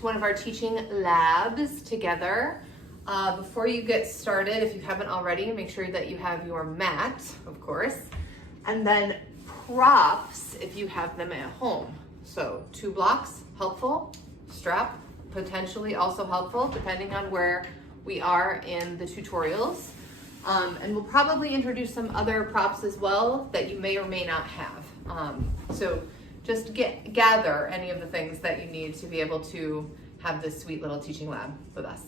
to one of our teaching labs together. Before you get started, if you haven't already, make sure that you have your mat, of course, and then props if you have them at home. So 2 blocks, helpful. Strap, potentially also helpful, depending on where we are in the tutorials. And we'll probably introduce some other props as well that you may or may not have. So just gather any of the things that you need to be able to have this sweet little teaching lab with us.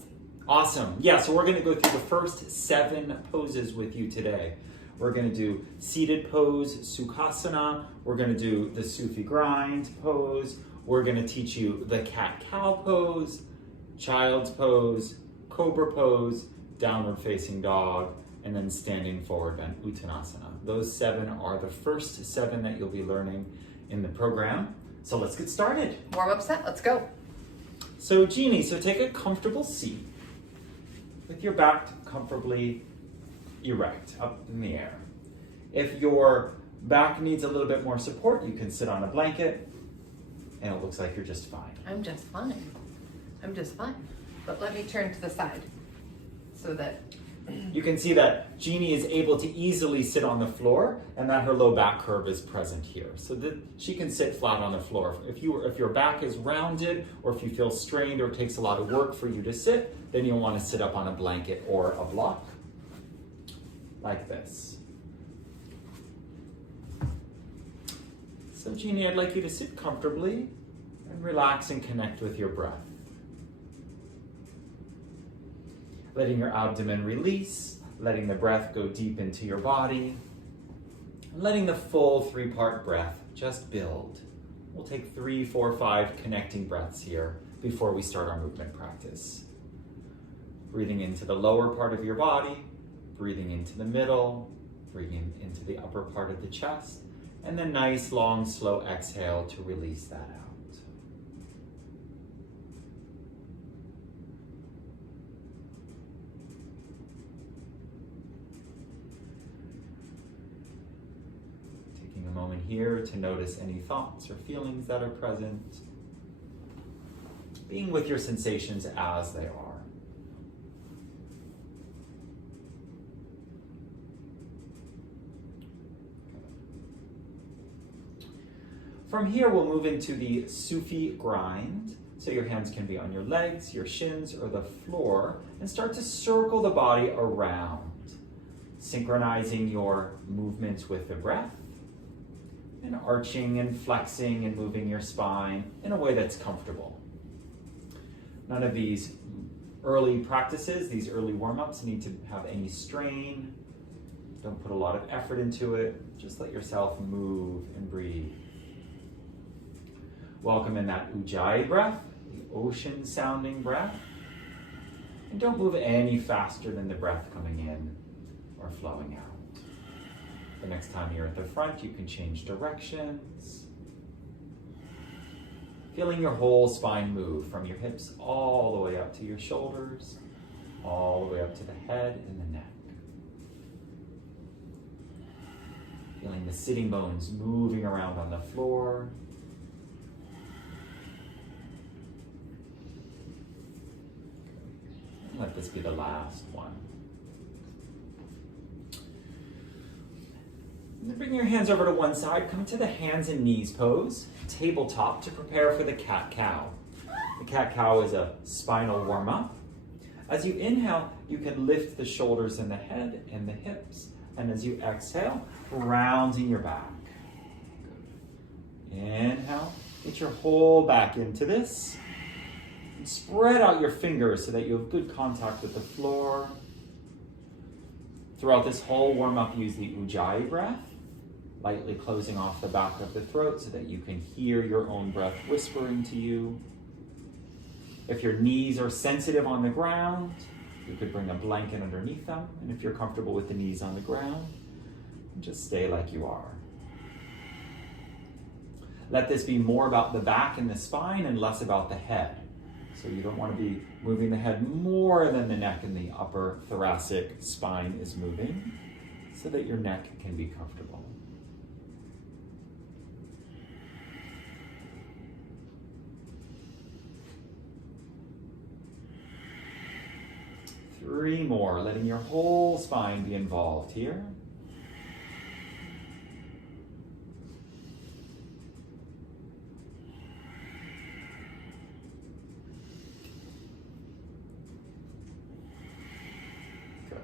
Awesome. Yeah, so we're going to go through the first 7 poses with you today. We're going to do seated pose, Sukhasana. We're going to do the Sufi grind pose. We're going to teach you the cat-cow pose, child's pose, cobra pose, downward facing dog, and then standing forward bend, Uttanasana. Those 7 are the first 7 that you'll be learning in the program. So let's get started. Warm up set, let's go. So Jeannie, take a comfortable seat with your back comfortably erect, up in the air. If your back needs a little bit more support, you can sit on a blanket, and it looks like you're just fine. I'm just fine. But let me turn to the side so that you can see that Jeannie is able to easily sit on the floor and that her low back curve is present here. So that she can sit flat on the floor. If your back is rounded or if you feel strained or it takes a lot of work for you to sit, then you'll want to sit up on a blanket or a block like this. So Jeannie, I'd like you to sit comfortably and relax and connect with your breath. Letting your abdomen release, letting the breath go deep into your body, and letting the full 3-part breath just build. We'll take 3, 4, 5 connecting breaths here before we start our movement practice. Breathing into the lower part of your body, breathing into the middle, breathing into the upper part of the chest, and then nice, long, slow exhale to release that out. Taking a moment here to notice any thoughts or feelings that are present. Being with your sensations as they are. From here, we'll move into the Sufi grind. So your hands can be on your legs, your shins, or the floor, and start to circle the body around, synchronizing your movements with the breath, and arching and flexing and moving your spine in a way that's comfortable. None of these early practices, these early warm-ups, need to have any strain. Don't put a lot of effort into it. Just let yourself move and breathe. Welcome in that Ujjayi breath, the ocean sounding breath. And don't move any faster than the breath coming in or flowing out. The next time you're at the front, you can change directions. Feeling your whole spine move from your hips all the way up to your shoulders, all the way up to the head and the neck. Feeling the sitting bones moving around on the floor. Let this be the last one. And then bring your hands over to one side. Come to the hands and knees pose. Tabletop to prepare for the cat-cow. The cat-cow is a spinal warm-up. As you inhale, you can lift the shoulders and the head and the hips. And as you exhale, rounding your back. Good. Inhale. Get your whole back into this. Spread out your fingers so that you have good contact with the floor. Throughout this whole warm-up, use the Ujjayi breath, lightly closing off the back of the throat so that you can hear your own breath whispering to you. If your knees are sensitive on the ground, you could bring a blanket underneath them. And if you're comfortable with the knees on the ground, just stay like you are. Let this be more about the back and the spine and less about the head. So you don't want to be moving the head more than the neck and the upper thoracic spine is moving so that your neck can be comfortable. 3 more, letting your whole spine be involved here. Good.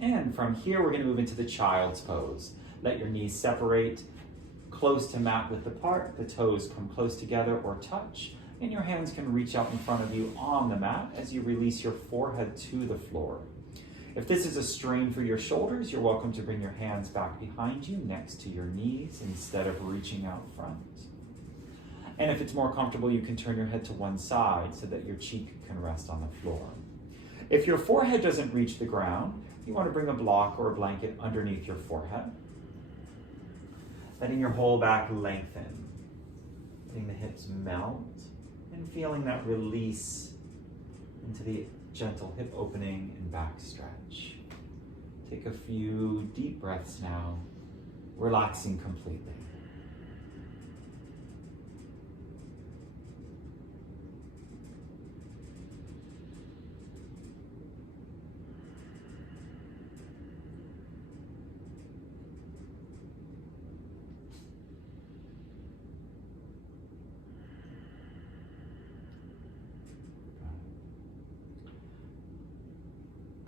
And from here, we're going to move into the child's pose. Let your knees separate close to mat width apart. The toes come close together or touch. And your hands can reach out in front of you on the mat as you release your forehead to the floor. If this is a strain for your shoulders, you're welcome to bring your hands back behind you next to your knees instead of reaching out front. And if it's more comfortable, you can turn your head to one side so that your cheek can rest on the floor. If your forehead doesn't reach the ground, you want to bring a block or a blanket underneath your forehead. Letting your whole back lengthen. Letting the hips melt. And feeling that release into the gentle hip opening and back stretch. Take a few deep breaths now, relaxing completely.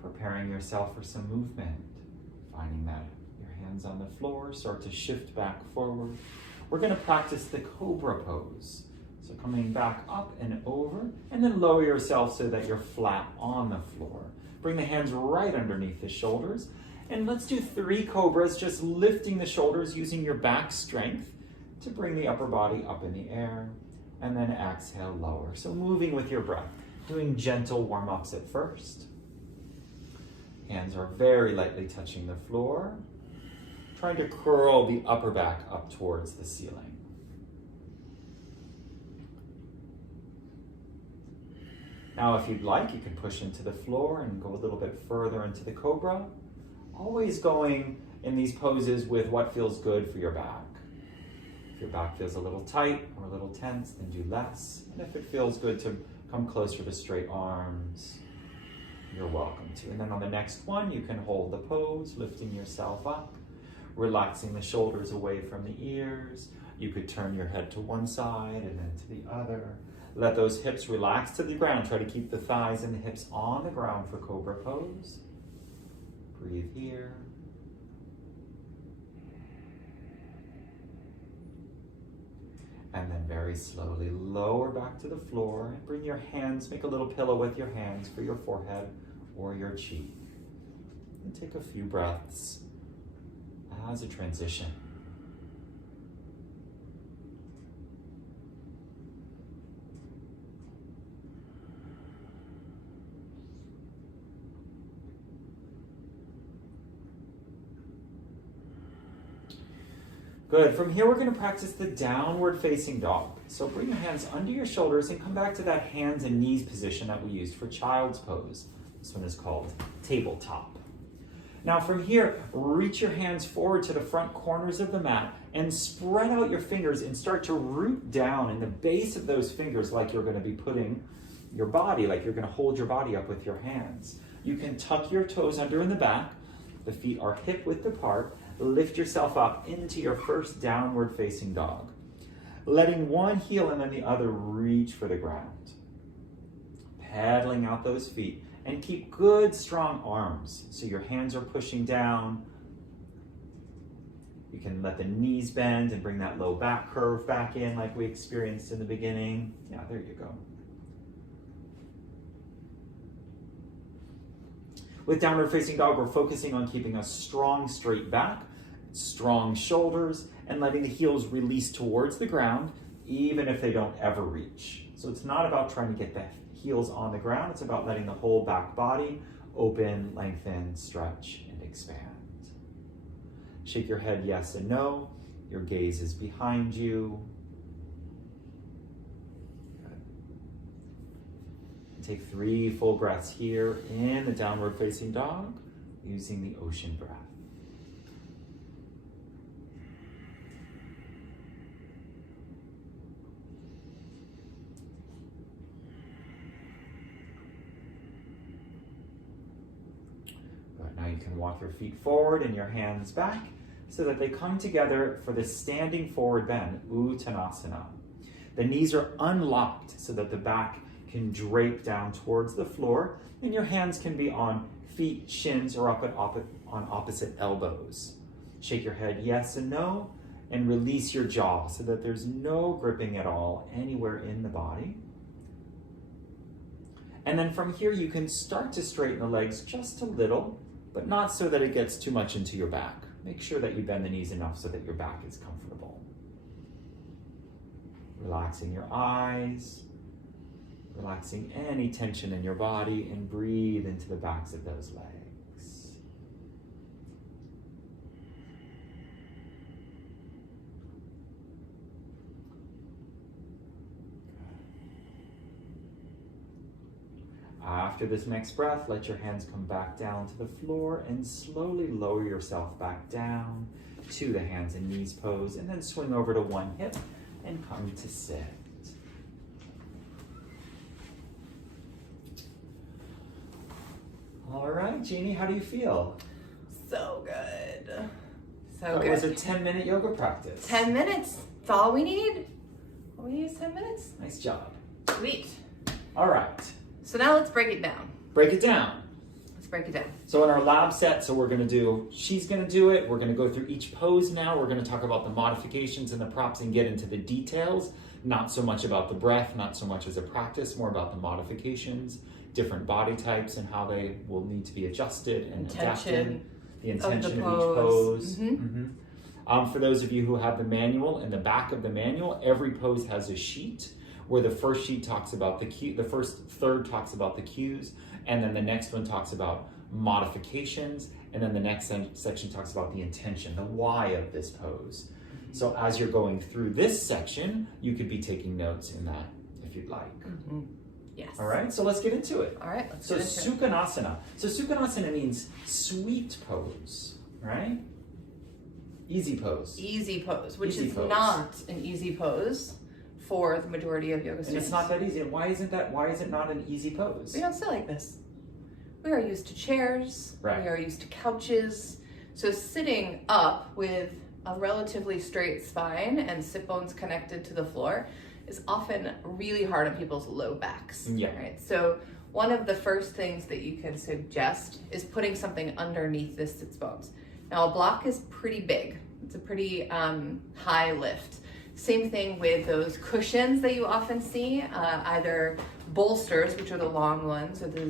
Preparing yourself for some movement, finding that your hands on the floor start to shift back forward. We're going to practice the Cobra pose. So coming back up and over, and then lower yourself so that you're flat on the floor. Bring the hands right underneath the shoulders, and let's do 3 Cobras, just lifting the shoulders using your back strength to bring the upper body up in the air, and then exhale, lower. So moving with your breath, doing gentle warm-ups at first. Hands are very lightly touching the floor, trying to curl the upper back up towards the ceiling. Now, if you'd like, you can push into the floor and go a little bit further into the Cobra, always going in these poses with what feels good for your back. If your back feels a little tight or a little tense, then do less. And if it feels good to come closer to straight arms, you're welcome to. And then on the next one, you can hold the pose, lifting yourself up, relaxing the shoulders away from the ears. You could turn your head to one side and then to the other. Let those hips relax to the ground. Try to keep the thighs and the hips on the ground for Cobra pose. Breathe here. And then very slowly lower back to the floor and bring your hands, make a little pillow with your hands for your forehead or your cheek. And take a few breaths as a transition. Good. From here, we're going to practice the downward facing dog. So bring your hands under your shoulders and come back to that hands and knees position that we used for child's pose. This one is called tabletop. Now from here, reach your hands forward to the front corners of the mat and spread out your fingers and start to root down in the base of those fingers like you're going to be putting your body, like you're going to hold your body up with your hands. You can tuck your toes under in the back. The feet are hip width apart. Lift yourself up into your first downward facing dog. Letting one heel and then the other reach for the ground. Pedaling out those feet and keep good strong arms. So your hands are pushing down. You can let the knees bend and bring that low back curve back in like we experienced in the beginning. Yeah, there you go. With downward facing dog, we're focusing on keeping a strong straight back, strong shoulders, and letting the heels release towards the ground, even if they don't ever reach. So it's not about trying to get the heels on the ground, it's about letting the whole back body open, lengthen, stretch, and expand. Shake your head yes and no. Your gaze is behind you. Take 3 full breaths here in the downward facing dog using the ocean breath. Now you can walk your feet forward and your hands back so that they come together for the standing forward bend, Uttanasana. The knees are unlocked so that the back can drape down towards the floor, and your hands can be on feet, shins, or on opposite elbows. Shake your head yes and no, and release your jaw so that there's no gripping at all anywhere in the body. And then from here, you can start to straighten the legs just a little, but not so that it gets too much into your back. Make sure that you bend the knees enough so that your back is comfortable. Relaxing your eyes, relaxing any tension in your body, and breathe into the backs of those legs. After this next breath, let your hands come back down to the floor and slowly lower yourself back down to the hands and knees pose, and then swing over to one hip and come to sit. All right, Jeannie, how do you feel? So good. So That good. was a 10-minute yoga practice. 10 minutes. That's all we need. All we need is 10 minutes. Nice job. Sweet. All right, So now let's break it down. break it down. Let's break it down. So in our lab set, she's gonna do it. We're gonna go through each pose now. We're gonna talk about the modifications and the props and get into the details. Not so much about the breath, not so much as a practice, more about the modifications, different body types and how they will need to be adjusted and adapted. The intention of each pose. For those of you who have the manual, in the back of the manual, every pose has a sheet where the first sheet talks about the first third talks about the cues, and then the next one talks about modifications, and then the next section talks about the intention, the why of this pose. So as you're going through this section, you could be taking notes in that if you'd like. Yes. All right, so let's get into it. All right, let's So get into it. Sukhasana. So Sukhasana means sweet pose, right? Easy pose. Easy pose, which Easy is pose. not an easy pose for the majority of yoga And students. it's not that easy. And why is it not an easy pose? We don't sit like this. We are used to chairs. Right. We are used to couches. So sitting up with a relatively straight spine and sit bones connected to the floor is often really hard on people's low backs. Yeah. Right. So one of the first things that you can suggest is putting something underneath the sits bones. Now a block is pretty big. It's a pretty high lift. Same thing with those cushions that you often see, either bolsters, which are the long ones, or the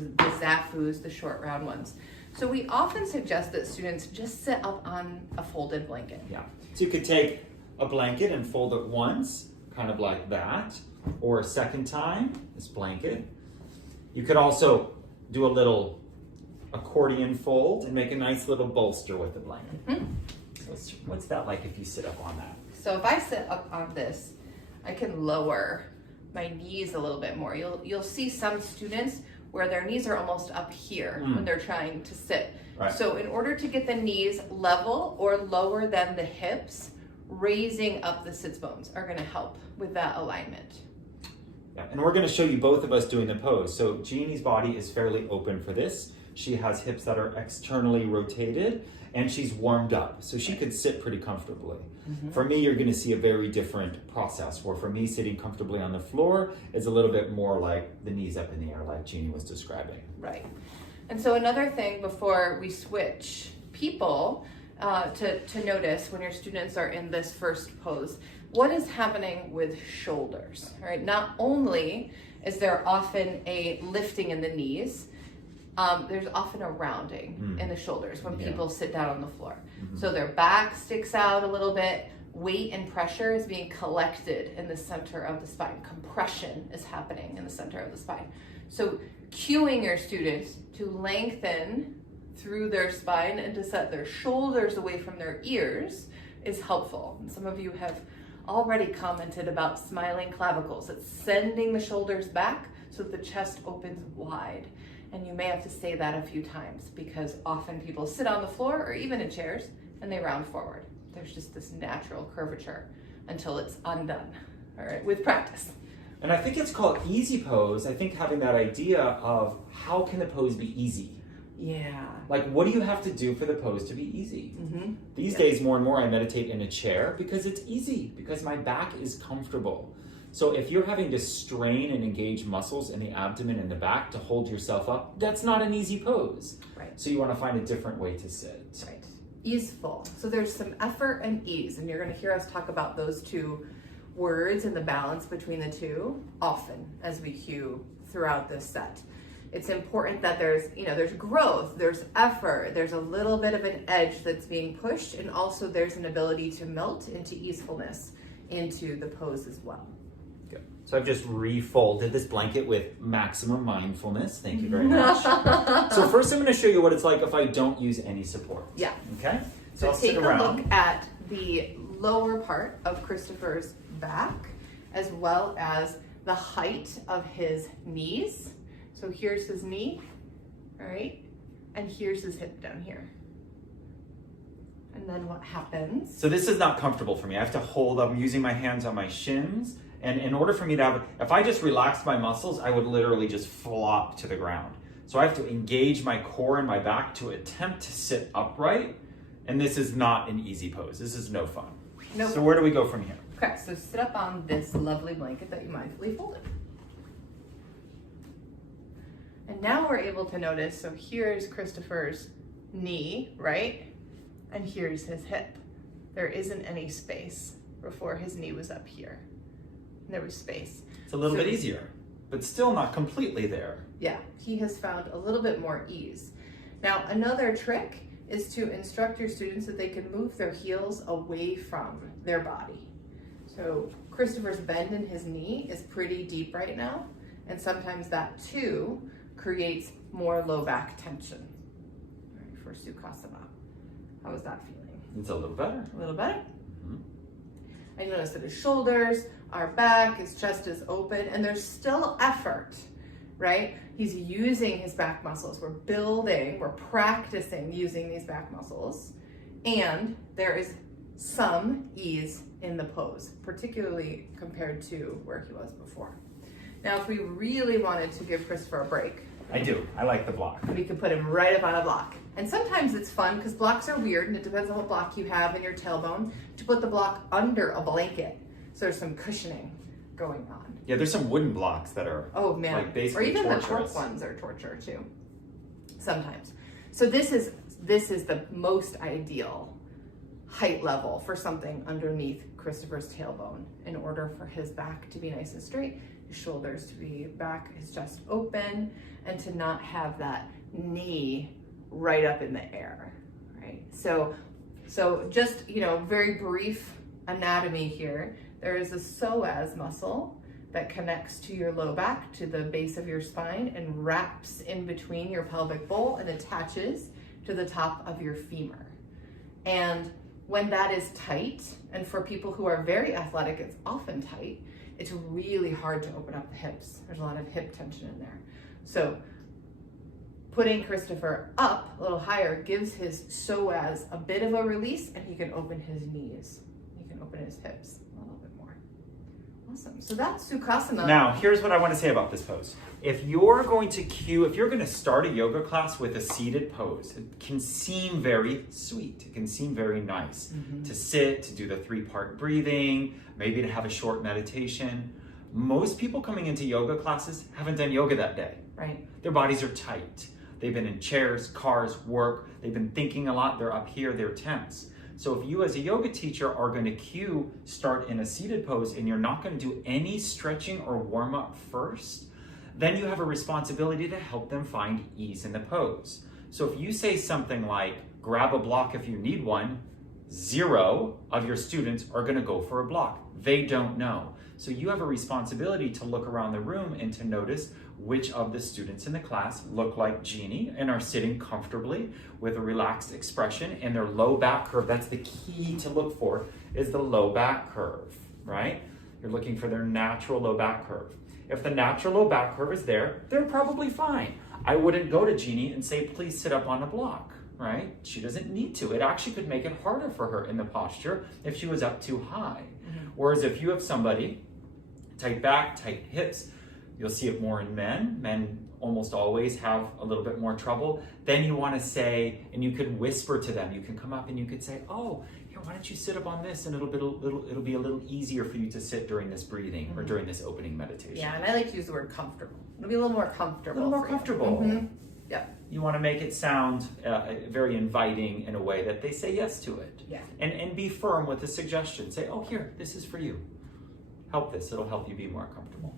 zafus, the short round ones. So we often suggest that students just sit up on a folded blanket. Yeah. So you could take a blanket and fold it once, kind of like that, or a second time, this blanket. You could also do a little accordion fold and make a nice little bolster with the blanket. What's that like if you sit up on that? So if I sit up on this, I can lower my knees a little bit more. You'll see some students where their knees are almost up here when they're trying to sit. Right. So in order to get the knees level or lower than the hips, raising up the sits bones are going to help with that alignment. Yeah, and we're going to show you both of us doing the pose. So Jeannie's body is fairly open for this. She has hips that are externally rotated, and she's warmed up, so she could sit pretty comfortably. For me, you're going to see a very different process, where for me, sitting comfortably on the floor is a little bit more like the knees up in the air, like Jeannie was describing. Right. And so another thing before we switch people to notice when your students are in this first pose, what is happening with shoulders, right? Not only is there often a lifting in the knees, there's often a rounding in the shoulders when people sit down on the floor. So their back sticks out a little bit, weight and pressure is being collected in the center of the spine. Compression is happening in the center of the spine. So cueing your students to lengthen through their spine and to set their shoulders away from their ears is helpful. And some of you have already commented about smiling clavicles. It's sending the shoulders back so that the chest opens wide. And you may have to say that a few times because often people sit on the floor or even in chairs and they round forward. There's just this natural curvature until it's undone, all right, with practice. And I think it's called easy pose. I think having that idea of how can the pose be easy? Yeah. Like, what do you have to do for the pose to be easy? Mm-hmm. These days, more and more, I meditate in a chair because it's easy, because my back is comfortable. So if you're having to strain and engage muscles in the abdomen and the back to hold yourself up, that's not an easy pose. Right. So you want to find a different way to sit. Right. Easeful. So there's some effort and ease, and you're going to hear us talk about those two words and the balance between the two often as we cue throughout this set. It's important that there's growth, there's effort, there's a little bit of an edge that's being pushed, and also there's an ability to melt into easefulness into the pose as well. Good. So I've just refolded this blanket with maximum mindfulness. Thank you very much. So first I'm going to show you what it's like if I don't use any support. Yeah. Okay? So I'll take sit a around. look at the lower part of Christopher's back, as well as the height of his knees. So here's his knee, all right? And here's his hip down here. And then what happens? So this is not comfortable for me. I have to hold, I'm using my hands on my shins. And in order for me to have, if I just relaxed my muscles, I would literally just flop to the ground. So I have to engage my core and my back to attempt to sit upright. And this is not an easy pose. This is no fun. Nope. So where do we go from here? Okay, so sit up on this lovely blanket that you mindfully folded. And now we're able to notice, so here's Christopher's knee, right? And here's his hip. There isn't any space. Before his knee was up here. And there was space. It's a little bit easier, but still not completely there. Yeah, he has found a little bit more ease. Now, another trick is to instruct your students that they can move their heels away from their body. So Christopher's bend in his knee is pretty deep right now, and sometimes that too creates more low back tension. All right, for Sukhasana. How is that feeling? It's a little better. A little better? Mm-hmm. I notice that his shoulders, our back, his chest is open, and there's still effort, right? He's using his back muscles. We're building, we're practicing using these back muscles, and there is some ease in the pose, particularly compared to where he was before. Now, if we really wanted to give Christopher a break, I do. I like the block. we could put him right up on a block. And sometimes it's fun because blocks are weird, and it depends on what block you have in your tailbone, to put the block under a blanket. So there's some cushioning going on. Yeah, there's some wooden blocks that are like basically or even torturous. the cork ones are torture too. Sometimes. So this is the most ideal height level for something underneath Christopher's tailbone in order for his back to be nice and straight, his shoulders to be back, his chest open, and to not have that knee right up in the air, right? So just, very brief anatomy here. There is a psoas muscle that connects to your low back, to the base of your spine, and wraps in between your pelvic bowl and attaches to the top of your femur. And when that is tight, and for people who are very athletic, it's often tight, it's really hard to open up the hips. There's a lot of hip tension in there. So putting Christopher up a little higher gives his psoas a bit of a release, and he can open his knees. He can open his hips a little bit more. Awesome. So that's Sukhasana. Now, here's what I want to say about this pose. If you're going to start a yoga class with a seated pose, it can seem very sweet. It can seem very nice to sit, to do the 3-part breathing, maybe to have a short meditation. Most people coming into yoga classes haven't done yoga that day. Right. Their bodies are tight. They've been in chairs, cars, work. They've been thinking a lot. They're up here. They're tense. So if you as a yoga teacher are going to start in a seated pose and you're not going to do any stretching or warm up first, then you have a responsibility to help them find ease in the pose. So if you say something like, grab a block if you need one, 0 of your students are going to go for a block. They don't know. So you have a responsibility to look around the room and to notice which of the students in the class look like Jeannie and are sitting comfortably with a relaxed expression and their low back curve. That's the key to look for, is the low back curve, right? You're looking for their natural low back curve. If the natural low back curve is there, they're probably fine. I wouldn't go to Jeannie and say, please sit up on a block, right? She doesn't need to. It actually could make it harder for her in the posture if she was up too high. Whereas if you have somebody, tight back, tight hips, you'll see it more in men. Men almost always have a little bit more trouble, then you want to say, and you could whisper to them, you can come up and you could say, oh, here, why don't you sit up on this, and it'll be a little easier for you to sit during this breathing or during this opening meditation. Yeah, and I like to use the word comfortable. It'll be a little more comfortable. A little more comfortable. Mm-hmm. Yeah. You want to make it sound very inviting in a way that they say yes to it. Yeah. And be firm with the suggestion. Say, oh, here, this is for you. Help this. It'll help you be more comfortable.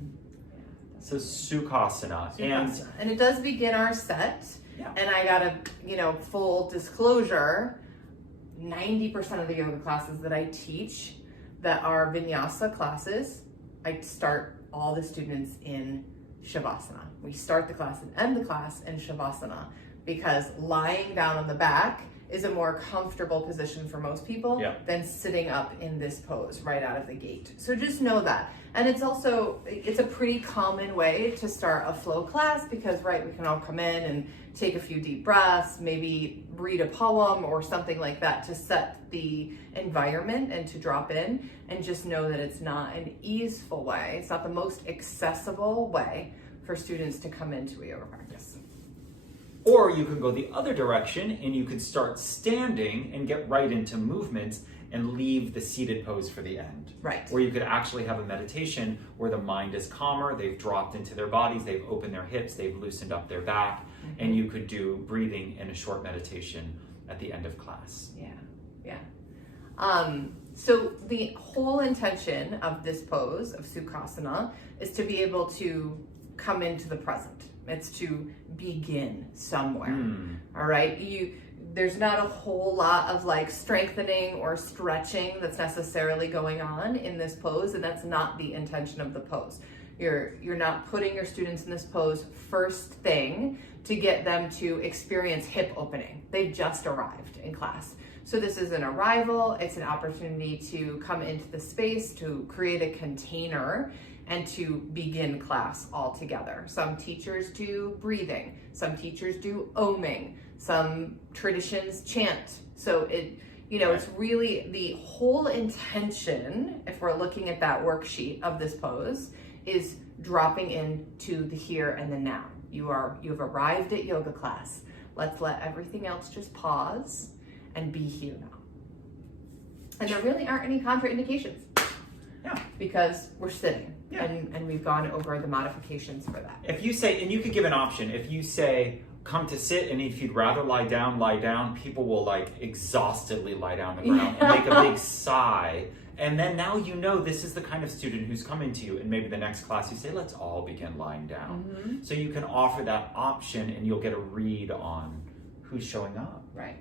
So Sukhasana. And it does begin our set. Yeah. And I got a, full disclosure, 90% of the yoga classes that I teach that are vinyasa classes, I start all the students in Shavasana. We start the class and end the class in Shavasana because lying down on the back is a more comfortable position for most people than sitting up in this pose right out of the gate. So just know that. And it's a pretty common way to start a flow class because, we can all come in and take a few deep breaths, maybe read a poem or something like that to set the environment and to drop in, and just know that it's not an easeful way. It's not the most accessible way for students to come into a yoga practice. Or you could go the other direction and you could start standing and get right into movements and leave the seated pose for the end. Right. Or you could actually have a meditation where the mind is calmer, they've dropped into their bodies, they've opened their hips, they've loosened up their back, and you could do breathing in a short meditation at the end of class. Yeah. So the whole intention of this pose of Sukhasana is to be able to come into the present. It's to begin somewhere. All right. There's not a whole lot of strengthening or stretching that's necessarily going on in this pose, and that's not the intention of the pose. You're not putting your students in this pose first thing to get them to experience hip opening. They've just arrived in class. So this is an arrival. It's an opportunity to come into the space, to create a container, and to begin class all together. Some teachers do breathing. Some teachers do oming. Some traditions chant. So it's really the whole intention, if we're looking at that worksheet of this pose, is dropping into the here and the now. You've arrived at yoga class. Let's let everything else just pause and be here now. And there really aren't any contraindications. Yeah. Because we're sitting. Yeah. And we've gone over the modifications for that. If you say, and you could give an option, if you say, come to sit, and if you'd rather lie down, people will exhaustedly lie down on the ground and make a big sigh. And then now this is the kind of student who's coming to you, and maybe the next class you say, let's all begin lying down. So you can offer that option and you'll get a read on who's showing up. Right,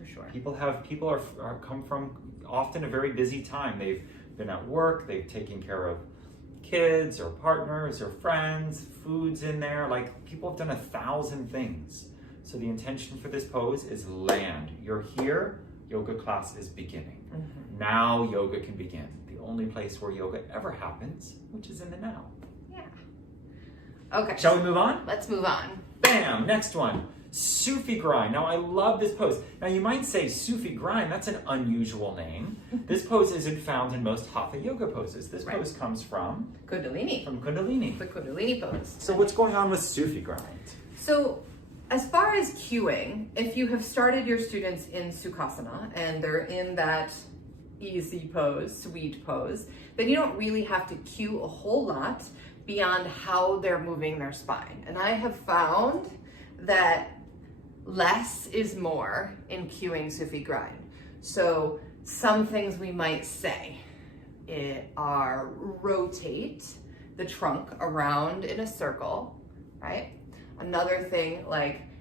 for sure. People are come from often a very busy time. They've been at work, they've taken care of kids or partners or friends, food's in there, people have done 1,000 things. So the intention for this pose is land. You're here, yoga class is beginning. Now yoga can begin. The only place where yoga ever happens, which is in the now. Yeah. Okay. Shall we move on? Let's move on. Bam! Next one. Sufi grind. Now I love this pose. Now you might say Sufi grind, that's an unusual name. This pose isn't found in most Hatha yoga poses. This pose comes from Kundalini. From Kundalini. The Kundalini pose. So what's going on with Sufi grind? So as far as cueing, if you have started your students in Sukhasana and they're in that easy pose, sweet pose, then you don't really have to cue a whole lot beyond how they're moving their spine. And I have found that less is more in cueing Sufi grind. So some things we might say are rotate the trunk around in a circle, right? Another thing,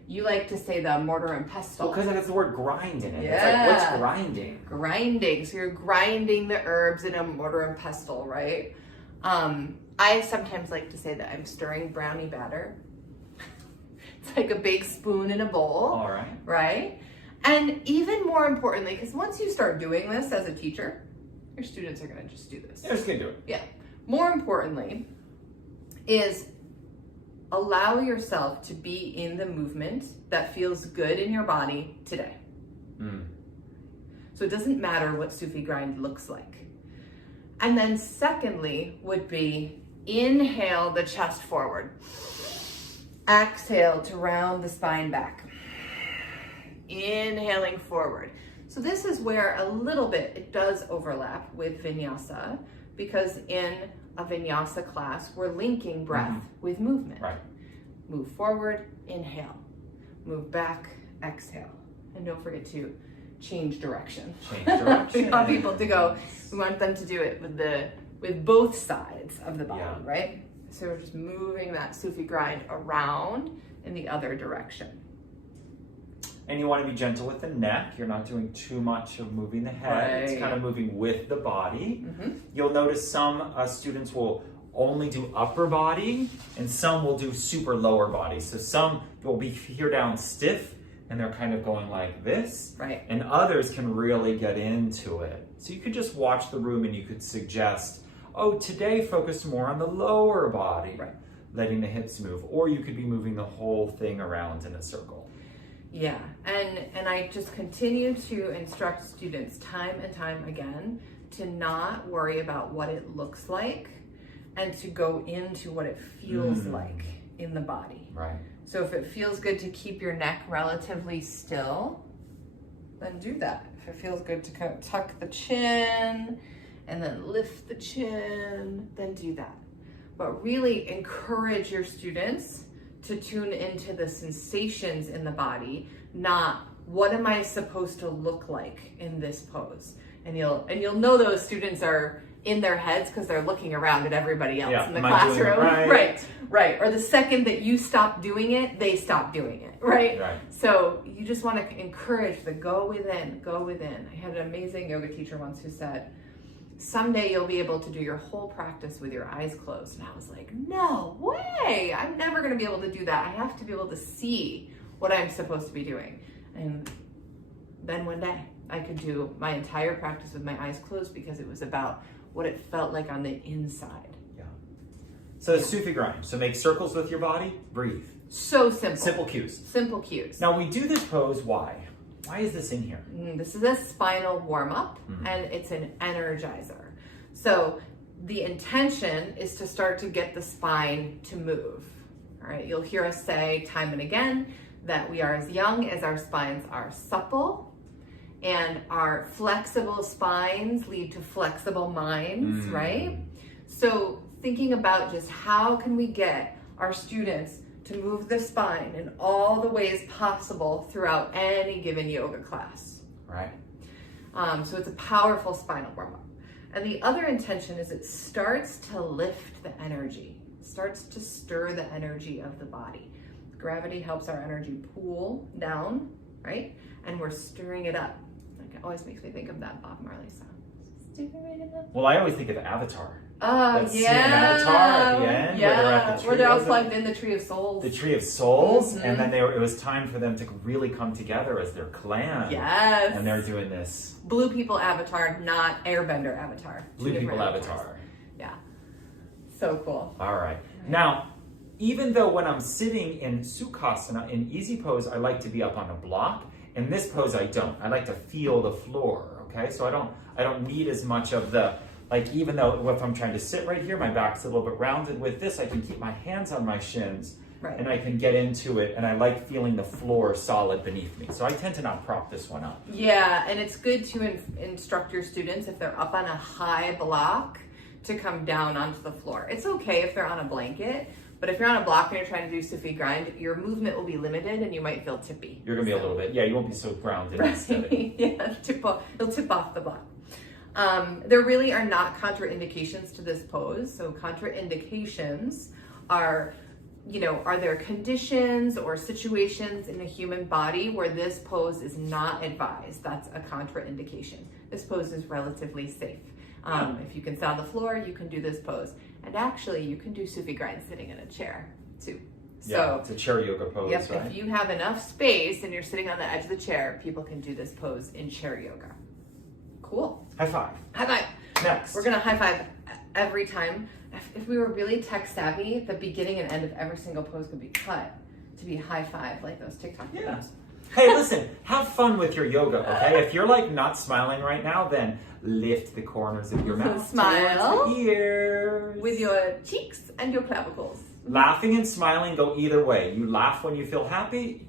you like to say the mortar and pestle. Well, because it has the word grind in it. Yeah. It's what's grinding? Grinding. So you're grinding the herbs in a mortar and pestle, right? I sometimes like to say that I'm stirring brownie batter. It's like a big spoon in a bowl. All right. Right? And even more importantly, because once you start doing this as a teacher, your students are going to just do this. They're just going to do it. Yeah. More importantly is allow yourself to be in the movement that feels good in your body today. So it doesn't matter what Sufi grind looks like. And then secondly would be inhale the chest forward. Exhale to round the spine back. Inhaling forward. So this is where a little bit it does overlap with vinyasa, because in a vinyasa class, we're linking breath with movement. Right. Move forward, inhale. Move back, exhale. And don't forget to change direction. Change direction. We want people to go, we want them to do it with both sides of the body, right? So we're just moving that Sufi grind around in the other direction. And you want to be gentle with the neck. You're not doing too much of moving the head. It's kind of moving with the body. You'll notice some students will only do upper body and some will do super lower body. So some will be here down stiff and they're kind of going like this. Right. And others can really get into it. So you could just watch the room and you could suggest, oh, today focus more on the lower body, letting the hips move. Or you could be moving the whole thing around in a circle. Yeah, and I just continue to instruct students time and time again to not worry about what it looks like and to go into what it feels like in the body. Right. So if it feels good to keep your neck relatively still, then do that. If it feels good to kind of tuck the chin and then lift the chin, then do that. But really encourage your students to tune into the sensations in the body, not what am I supposed to look like in this pose. And you'll know those students are in their heads because they're looking around at everybody else in the classroom. Right. Or the second that you stop doing it, they stop doing it, right? So you just want to encourage the go within. I had an amazing yoga teacher once who said, someday you'll be able to do your whole practice with your eyes closed. And I was like, no way, I'm never going to be able to do that. I have to be able to see what I'm supposed to be doing. And then one day I could do my entire practice with my eyes closed because it was about what it felt like on the inside. Yeah. So the Sufi grind. So make circles with your body, breathe. So simple. Simple cues. Simple cues. Now we do this pose, why? Why is this in here? This is a spinal warm-up and it's an energizer. So the intention is to start to get the spine to move. All right, you'll hear us say time and again that we are as young as our spines are supple, and our flexible spines lead to flexible minds, right? So thinking about just how can we get our students to move the spine in all the ways possible throughout any given yoga class. Right. So it's a powerful spinal warm-up. And the other intention is it starts to lift the energy, starts to stir the energy of the body. Gravity helps our energy pool down, right? And we're stirring it up. Like, it always makes me think of that Bob Marley song. Stirring it up. Well, I always think of Avatar. Oh, That scene in Avatar at the end, where they're all plugged in the Tree of Souls. The Tree of Souls, and then it was time for them to really come together as their clan. Yes. And they're doing this. Blue people Avatar, not Airbender Avatar. Blue people Avatar. Yeah. So cool. All right. Now, even though when I'm sitting in Sukhasana, in easy pose, I like to be up on a block. In this pose, I don't. I like to feel the floor, okay? So I don't need as much of the, like, even though if I'm trying to sit right here, my back's a little bit rounded. With this, I can keep my hands on my shins and I can get into it, and I like feeling the floor solid beneath me. So I tend to not prop this one up. Yeah, and it's good to instruct your students if they're up on a high block to come down onto the floor. It's okay if they're on a blanket, but if you're on a block and you're trying to do Sufi grind, your movement will be limited and you might feel tippy. You're gonna be a little bit, you won't be so grounded and steady. Yeah, it'll tip off the block. There really are not contraindications to this pose. So contraindications are, are there conditions or situations in the human body where this pose is not advised? That's a contraindication. This pose is relatively safe. If you can sit on the floor, you can do this pose. And actually, you can do Sufi grind sitting in a chair too. So, it's a chair yoga pose, yep, right? If you have enough space and you're sitting on the edge of the chair, people can do this pose in chair yoga. Cool. High five. High five. Next. We're gonna high five every time. If we were really tech savvy, the beginning and end of every single pose could be cut to be high five, like those TikTok videos. Hey, listen, have fun with your yoga, okay? If you're like not smiling right now, then lift the corners of your mouth Smile towards the ears. with your cheeks and your clavicles. Laughing and smiling go either way. You laugh when you feel happy,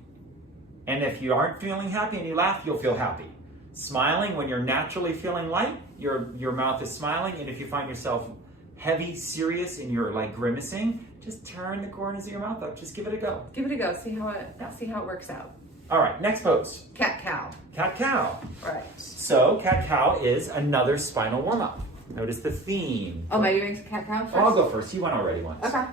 and if you aren't feeling happy and you laugh, you'll feel happy. Smiling, when you're naturally feeling light, your mouth is smiling, and if you find yourself heavy, serious, and you're like grimacing, just turn the corners of your mouth up. Just give it a go. Give it a go. See how it works out. All right, next pose. Cat-cow. Cat-cow. Right. So cat-cow is another spinal warm-up. Notice the theme. Oh, am I doing cat-cow first? Oh, I'll go first. You went already once. Okay.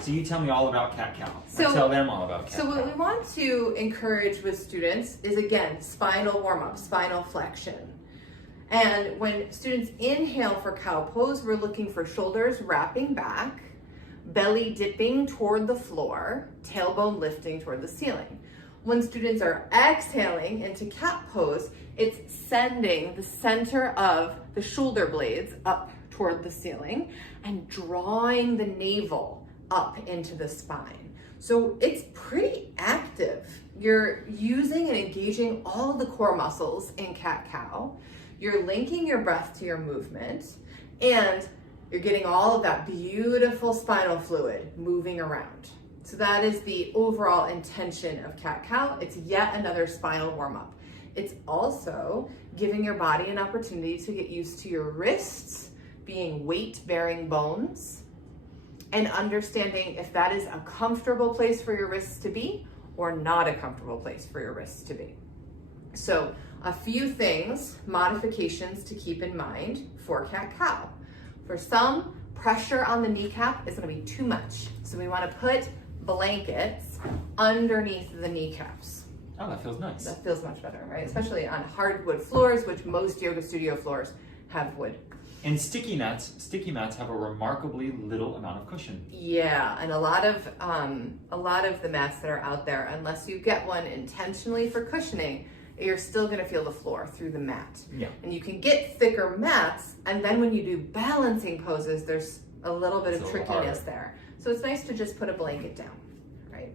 So you tell me all about cat-cow. So, tell them all about cat-cow. So what we want to encourage with students is, again, spinal warm-up, spinal flexion. And when students inhale for cow pose, we're looking for shoulders wrapping back, belly dipping toward the floor, tailbone lifting toward the ceiling. When students are exhaling into cat pose, it's sending the center of the shoulder blades up toward the ceiling and drawing the navel up into the spine. So it's pretty active. You're using and engaging all of the core muscles in cat-cow. You're linking your breath to your movement, and you're getting all of that beautiful spinal fluid moving around. So that is the overall intention of cat-cow. It's yet another spinal warm-up. It's also giving your body an opportunity to get used to your wrists being weight-bearing bones, and understanding if that is a comfortable place for your wrists to be or not a comfortable place for your wrists to be. So a few things, modifications to keep in mind for cat-cow. For some, pressure on the kneecap is going to be too much. So we want to put blankets underneath the kneecaps. Oh, that feels nice. That feels much better, right? Especially on hardwood floors, which most yoga studio floors have wood. And sticky mats have a remarkably little amount of cushion. Yeah, and a lot of the mats that are out there, unless you get one intentionally for cushioning, you're still going to feel the floor through the mat. Yeah. And you can get thicker mats, and then when you do balancing poses, there's a little bit of trickiness there. So it's nice to just put a blanket down, right?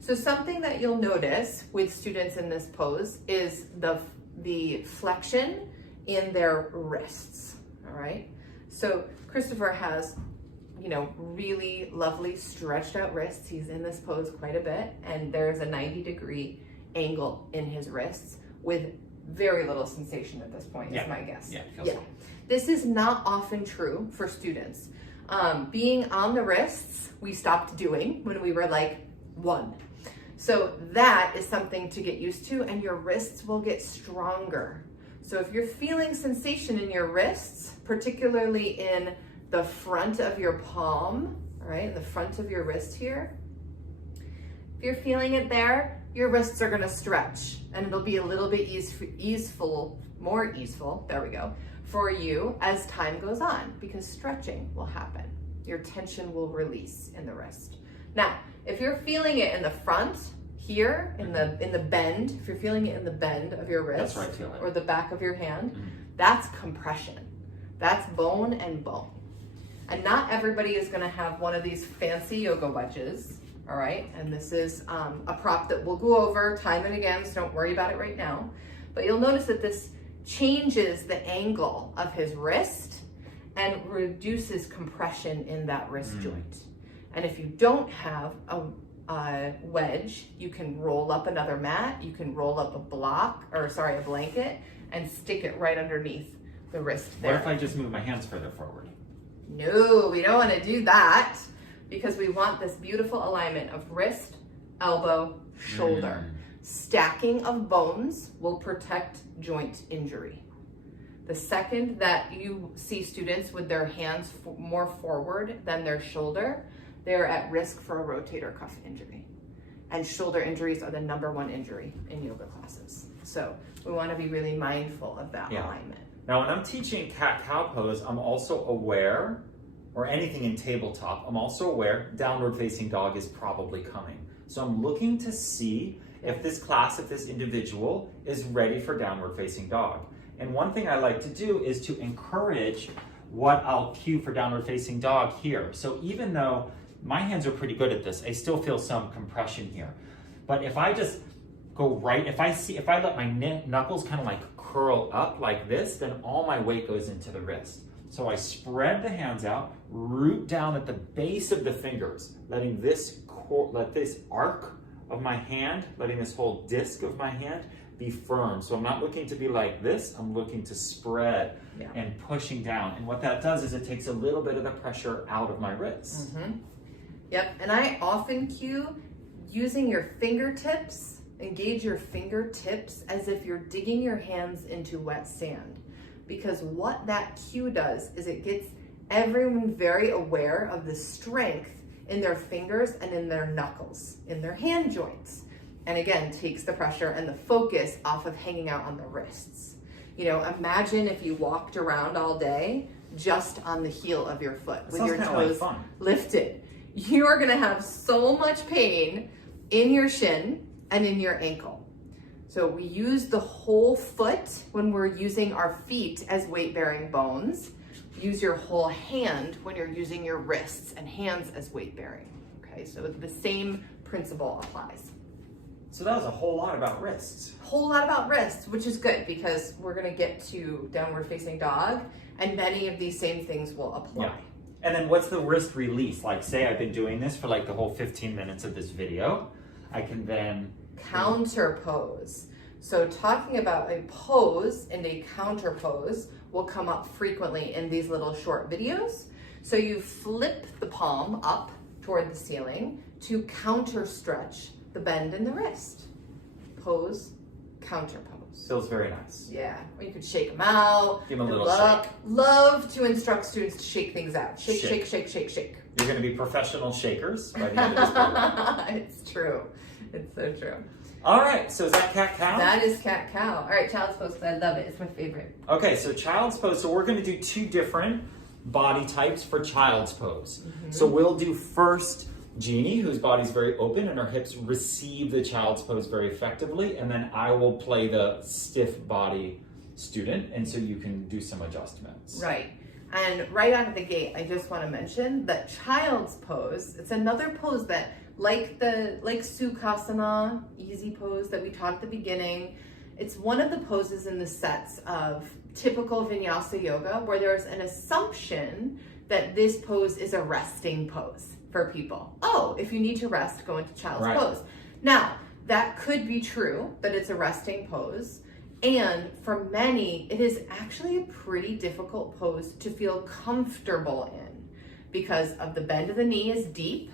So something that you'll notice with students in this pose is the flexion in their wrists. All right, so Christopher has, really lovely stretched out wrists. He's in this pose quite a bit, and there's a 90-degree angle in his wrists with very little sensation at this point, is my guess. Yeah, it feels good. This is not often true for students. Being on the wrists, we stopped doing when we were like 1. So that is something to get used to, and your wrists will get stronger. So if you're feeling sensation in your wrists, particularly in the front of your palm, all right, in the front of your wrist here, if you're feeling it there, your wrists are going to stretch, and it'll be a little bit more easeful, there we go, for you as time goes on, because stretching will happen. Your tension will release in the wrist. Now, if you're feeling it in the front, here in the bend, if you're feeling it in the bend of your wrist, that's right, or the back of your hand, that's compression. That's bone and bone. And not everybody is going to have one of these fancy yoga wedges, all right? And this is a prop that we'll go over time and again, so don't worry about it right now. But you'll notice that this changes the angle of his wrist and reduces compression in that wrist joint. And if you don't have a wedge, you can roll up another mat, you can roll up a blanket, and stick it right underneath the wrist there. What if I just move my hands further forward? No, we don't want to do that, because we want this beautiful alignment of wrist, elbow, shoulder. Stacking of bones will protect joint injury. The second that you see students with their hands more forward than their shoulder, they're at risk for a rotator cuff injury. And shoulder injuries are the #1 injury in yoga classes. So we want to be really mindful of that alignment. Now, when I'm teaching cat-cow pose, I'm also aware, or anything in tabletop, I'm also aware downward facing dog is probably coming. So I'm looking to see if this individual is ready for downward facing dog. And one thing I like to do is to encourage what I'll cue for downward facing dog here. So even though my hands are pretty good at this, I still feel some compression here. But if I just go right, if I let my knuckles kind of like curl up like this, then all my weight goes into the wrist. So I spread the hands out, root down at the base of the fingers, letting let this arc of my hand, letting this whole disc of my hand be firm. So I'm not looking to be like this, I'm looking to spread and pushing down. And what that does is it takes a little bit of the pressure out of my wrists. Yep, and I often cue using your fingertips, engage your fingertips as if you're digging your hands into wet sand. Because what that cue does is it gets everyone very aware of the strength in their fingers and in their knuckles, in their hand joints. And again, takes the pressure and the focus off of hanging out on the wrists. You know, imagine if you walked around all day just on the heel of your foot with your toes lifted. You are gonna have so much pain in your shin and in your ankle. So we use the whole foot when we're using our feet as weight-bearing bones. Use your whole hand when you're using your wrists and hands as weight-bearing. Okay, so the same principle applies. So that was a whole lot about wrists. Whole lot about wrists, which is good because we're gonna get to downward facing dog and many of these same things will apply. Yeah. And then what's the wrist release? Like say I've been doing this for like the whole 15 minutes of this video. I can then counter pose. So talking about a pose and a counter pose will come up frequently in these little short videos. So you flip the palm up toward the ceiling to counter stretch the bend in the wrist. Pose, counter pose. Feels very nice. Yeah, or you could shake them out. Give them a little shake. Love to instruct students to shake things out. Shake, shake, shake, shake, shake. You're going to be professional shakers by the end of this program. It's true. It's so true. All right, so is that cat-cow? That is cat-cow. All right, child's pose, because I love it. It's my favorite. Okay, so child's pose. So we're going to do two different body types for child's pose. So we'll do first Jeannie, whose body's very open and her hips receive the child's pose very effectively, and then I will play the stiff body student, and so you can do some adjustments. Right. And right out of the gate, I just want to mention that child's pose, it's another pose that like Sukhasana, easy pose that we taught at the beginning. It's one of the poses in the sets of typical vinyasa yoga where there's an assumption that this pose is a resting pose for people. Oh, if you need to rest, go into child's pose. Now, that could be true that it's a resting pose. And for many, it is actually a pretty difficult pose to feel comfortable in because of the bend of the knee is deep,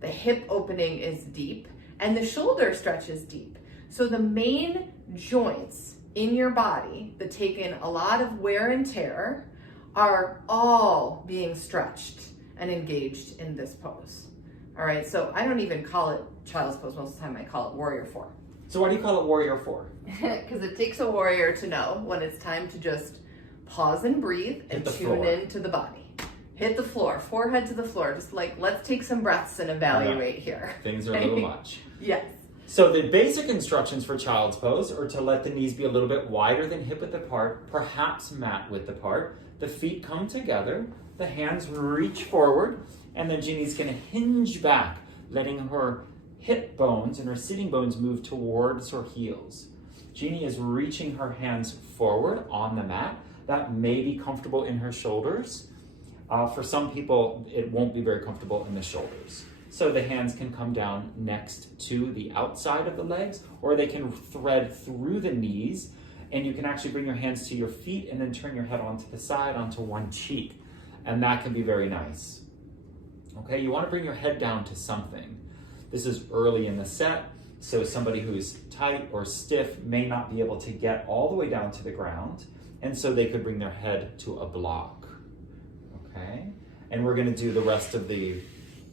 the hip opening is deep, and the shoulder stretch is deep. So the main joints in your body that take in a lot of wear and tear are all being stretched and engaged in this pose. All right, so I don't even call it child's pose most of the time, I call it warrior four. So why do you call it warrior four? Because it takes a warrior to know when it's time to just pause and breathe and tune into the body. Hit the floor, forehead to the floor, just like, let's take some breaths and evaluate here. Things are a little much. Yes. So the basic instructions for child's pose are to let the knees be a little bit wider than hip width apart, perhaps mat width apart. The feet come together, the hands reach forward, and then Jeannie's gonna hinge back, letting her hip bones and her sitting bones move towards her heels. Jeannie is reaching her hands forward on the mat. That may be comfortable in her shoulders. For some people, it won't be very comfortable in the shoulders. So the hands can come down next to the outside of the legs, or they can thread through the knees, and you can actually bring your hands to your feet and then turn your head onto the side, onto one cheek. And that can be very nice. Okay, you want to bring your head down to something. This is early in the set, so somebody who's tight or stiff may not be able to get all the way down to the ground, and so they could bring their head to a block. Okay, and we're going to do the rest of the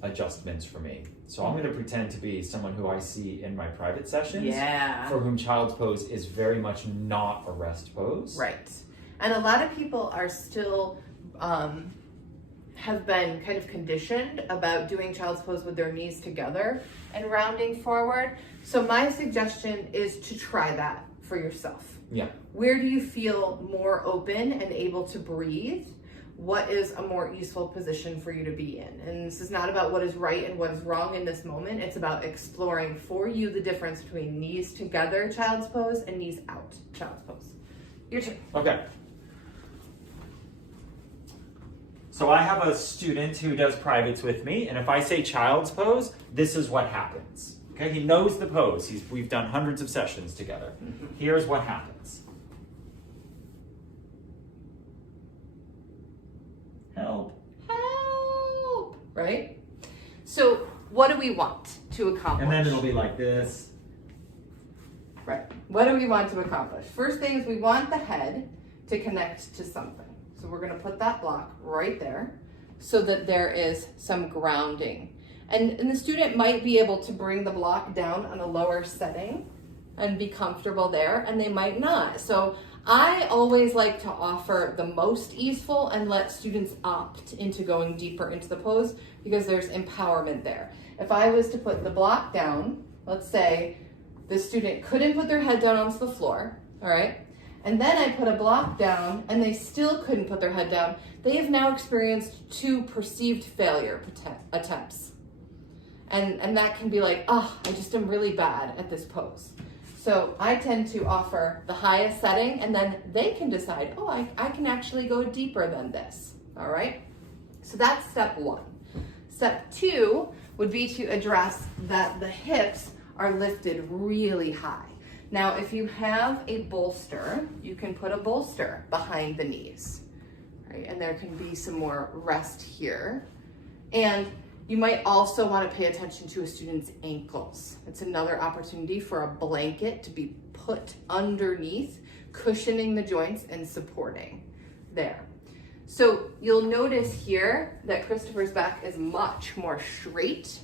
adjustments for me. So I'm going to pretend to be someone who I see in my private sessions, for whom child's pose is very much not a rest pose. Right, and a lot of people are still have been kind of conditioned about doing child's pose with their knees together and rounding forward. So my suggestion is to try that for yourself. Yeah. Where do you feel more open and able to breathe? What is a more easeful position for you to be in? And this is not about what is right and what is wrong in this moment. It's about exploring for you the difference between knees together, child's pose, and knees out, child's pose. Your turn. Okay. So I have a student who does privates with me, and if I say child's pose, this is what happens. Okay, he knows the pose. We've done hundreds of sessions together. Here's what happens. Help. Help, right? So what do we want to accomplish? And then it'll be like this. Right. What do we want to accomplish? First thing is we want the head to connect to something. So we're going to put that block right there so that there is some grounding. And the student might be able to bring the block down on a lower setting and be comfortable there, and they might not. So I always like to offer the most easeful and let students opt into going deeper into the pose because there's empowerment there. If I was to put the block down, let's say the student couldn't put their head down onto the floor, all right? And then I put a block down and they still couldn't put their head down. They have now experienced 2 perceived failure attempts. And that can be like, oh, I just am really bad at this pose. So I tend to offer the highest setting and then they can decide, oh, I can actually go deeper than this, all right? So that's step 1. Step 2 would be to address that the hips are lifted really high. Now, if you have a bolster, you can put a bolster behind the knees, right? And there can be some more rest here. And you might also want to pay attention to a student's ankles. It's another opportunity for a blanket to be put underneath, cushioning the joints and supporting there. So you'll notice here that Christopher's back is much more straight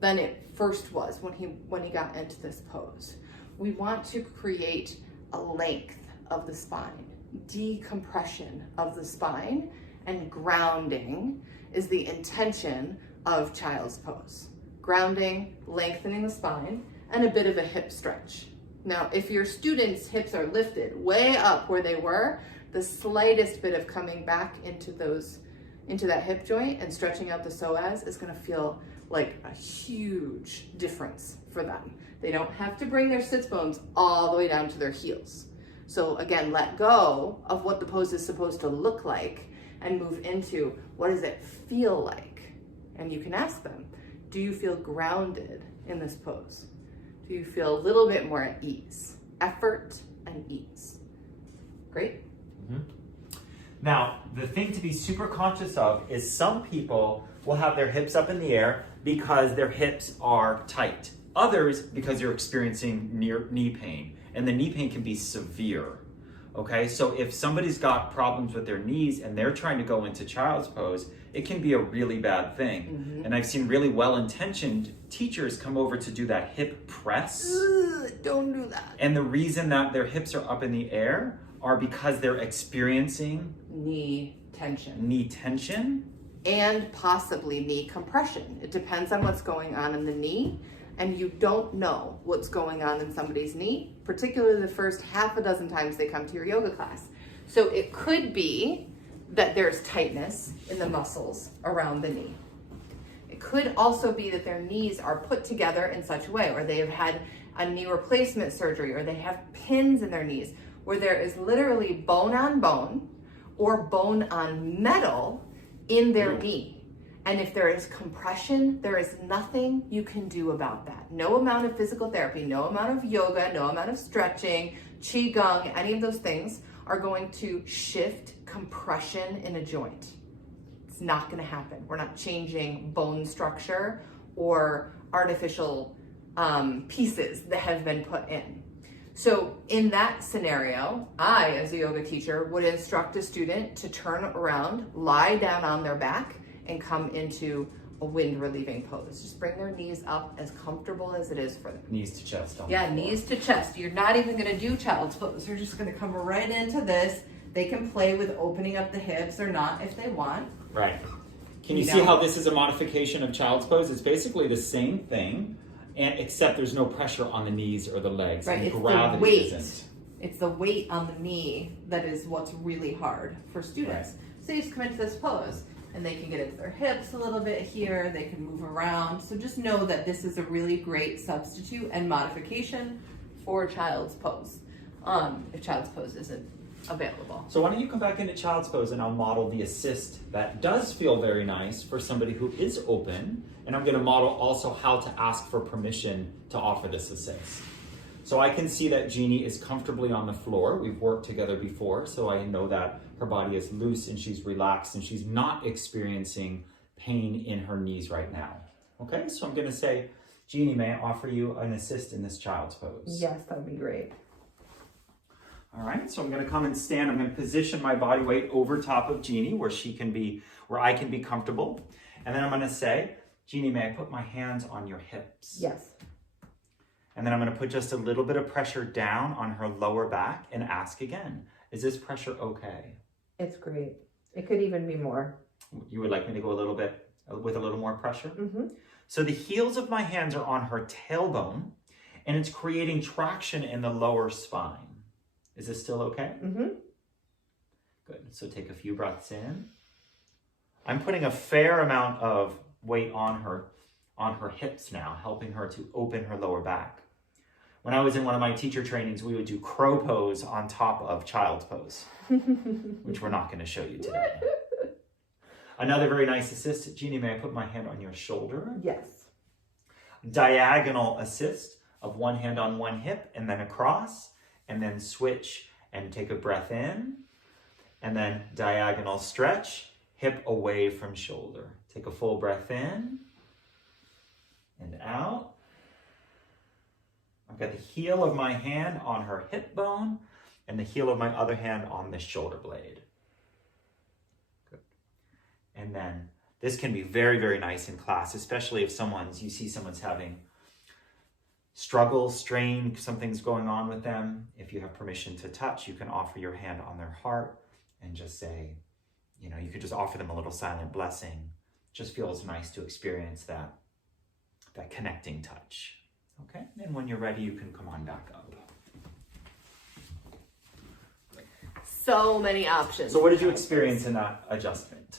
than it first was when he got into this pose. We want to create a length of the spine, decompression of the spine, and grounding is the intention of child's pose. Grounding, lengthening the spine, and a bit of a hip stretch. Now, if your students' hips are lifted way up where they were, the slightest bit of coming back into that hip joint and stretching out the psoas is going to feel like a huge difference for them. They don't have to bring their sits bones all the way down to their heels. So again, let go of what the pose is supposed to look like and move into what does it feel like? And you can ask them, do you feel grounded in this pose? Do you feel a little bit more at ease? Effort and ease. Great. Mm-hmm. Now, the thing to be super conscious of is some people will have their hips up in the air because their hips are tight. Others, because you're experiencing knee pain, and the knee pain can be severe. Okay, so if somebody's got problems with their knees and they're trying to go into child's pose, it can be a really bad thing. Mm-hmm. And I've seen really well-intentioned teachers come over to do that hip press. Ugh, don't do that. And the reason that their hips are up in the air are because they're experiencing knee tension. Knee tension. And possibly knee compression. It depends on what's going on in the knee. And you don't know what's going on in somebody's knee, particularly the first half a dozen times they come to your yoga class. So it could be that there's tightness in the muscles around the knee. It could also be that their knees are put together in such a way, or they have had a knee replacement surgery, or they have pins in their knees, where there is literally bone on bone or bone on metal in their knee. And if there is compression, there is nothing you can do about that. No amount of physical therapy, no amount of yoga, no amount of stretching, qigong, any of those things are going to shift compression in a joint. It's not going to happen. We're not changing bone structure or artificial pieces that have been put in. So in that scenario, I, as a yoga teacher, would instruct a student to turn around, lie down on their back, and come into a wind relieving pose. Just bring their knees up as comfortable as it is for them. Knees to chest. Yeah, knees to chest. You're not even gonna do child's pose. You're just gonna come right into this. They can play with opening up the hips or not if they want. Right. Can you see how this is a modification of child's pose? It's basically the same thing, and except there's no pressure on the knees or the legs. Right, And it's gravity the weight. isn't. It's the weight on the knee that is what's really hard for students. Right. So you just come into this pose, and they can get into their hips a little bit here, they can move around. So just know that this is a really great substitute and modification for child's pose. If child's pose isn't available. So why don't you come back into child's pose and I'll model the assist that does feel very nice for somebody who is open. And I'm gonna model also how to ask for permission to offer this assist. So I can see that Jeannie is comfortably on the floor. We've worked together before, so I know that her body is loose and she's relaxed and she's not experiencing pain in her knees right now. Okay, so I'm gonna say, Jeannie, may I offer you an assist in this child's pose? Yes, that would be great. All right, so I'm gonna come and stand. I'm gonna position my body weight over top of Jeannie where I can be comfortable. And then I'm gonna say, Jeannie, may I put my hands on your hips? Yes. And then I'm gonna put just a little bit of pressure down on her lower back and ask again, is this pressure okay? It's great. It could even be more. You would like me to go with a little more pressure? Mm-hmm. So the heels of my hands are on her tailbone and it's creating traction in the lower spine. Is this still okay? Mm-hmm. Good, so take a few breaths in. I'm putting a fair amount of weight on her hips now, helping her to open her lower back. When I was in one of my teacher trainings, we would do crow pose on top of child's pose, which we're not going to show you today. Another very nice assist. Jeannie, may I put my hand on your shoulder? Yes. Diagonal assist of one hand on one hip and then across, and then switch and take a breath in, and then diagonal stretch, hip away from shoulder. Take a full breath in and out. I've got the heel of my hand on her hip bone and the heel of my other hand on the shoulder blade. Good. And then this can be very, very nice in class, especially if you see someone's having struggle, strain, something's going on with them. If you have permission to touch, you can offer your hand on their heart and just say, you could just offer them a little silent blessing. Just feels nice to experience that connecting touch. Okay, and when you're ready, you can come on back up. So many options. So what did you experience in that adjustment?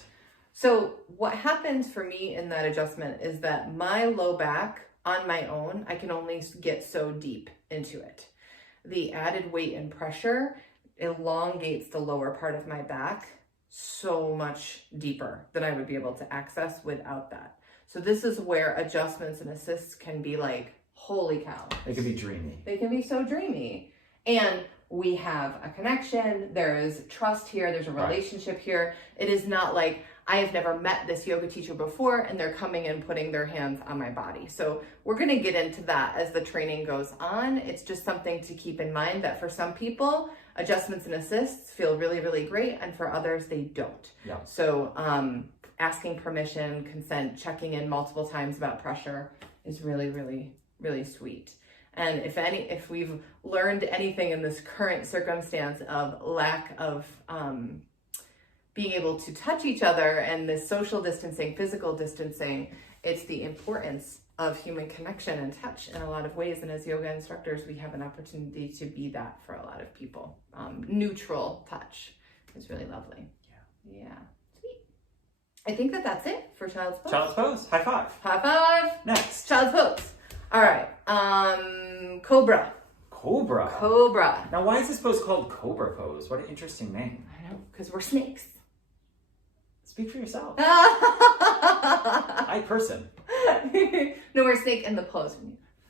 So what happens for me in that adjustment is that my low back on my own, I can only get so deep into it. The added weight and pressure elongates the lower part of my back so much deeper than I would be able to access without that. So this is where adjustments and assists can be like, holy cow. It can be dreamy. They can be so dreamy. And we have a connection, there is trust here, there's a relationship here. It is not like I have never met this yoga teacher before and they're coming and putting their hands on my body. So we're gonna get into that as the training goes on. It's just something to keep in mind that for some people, adjustments and assists feel really, really great, and for others, they don't. Yeah. So asking permission, consent, checking in multiple times about pressure is really, really, really sweet. And if we've learned anything in this current circumstance of lack of being able to touch each other and this social distancing, physical distancing, it's the importance of human connection and touch in a lot of ways. And as yoga instructors, we have an opportunity to be that for a lot of people. Neutral touch is really lovely. Yeah. Sweet. I think that's it for child's pose. Child's pose. High five. High five. Next. Child's pose. All right. Cobra. Cobra. Now, why is this pose called Cobra pose? What an interesting name. I know, because we're snakes. Speak for yourself. I person. No, we're snake in the pose.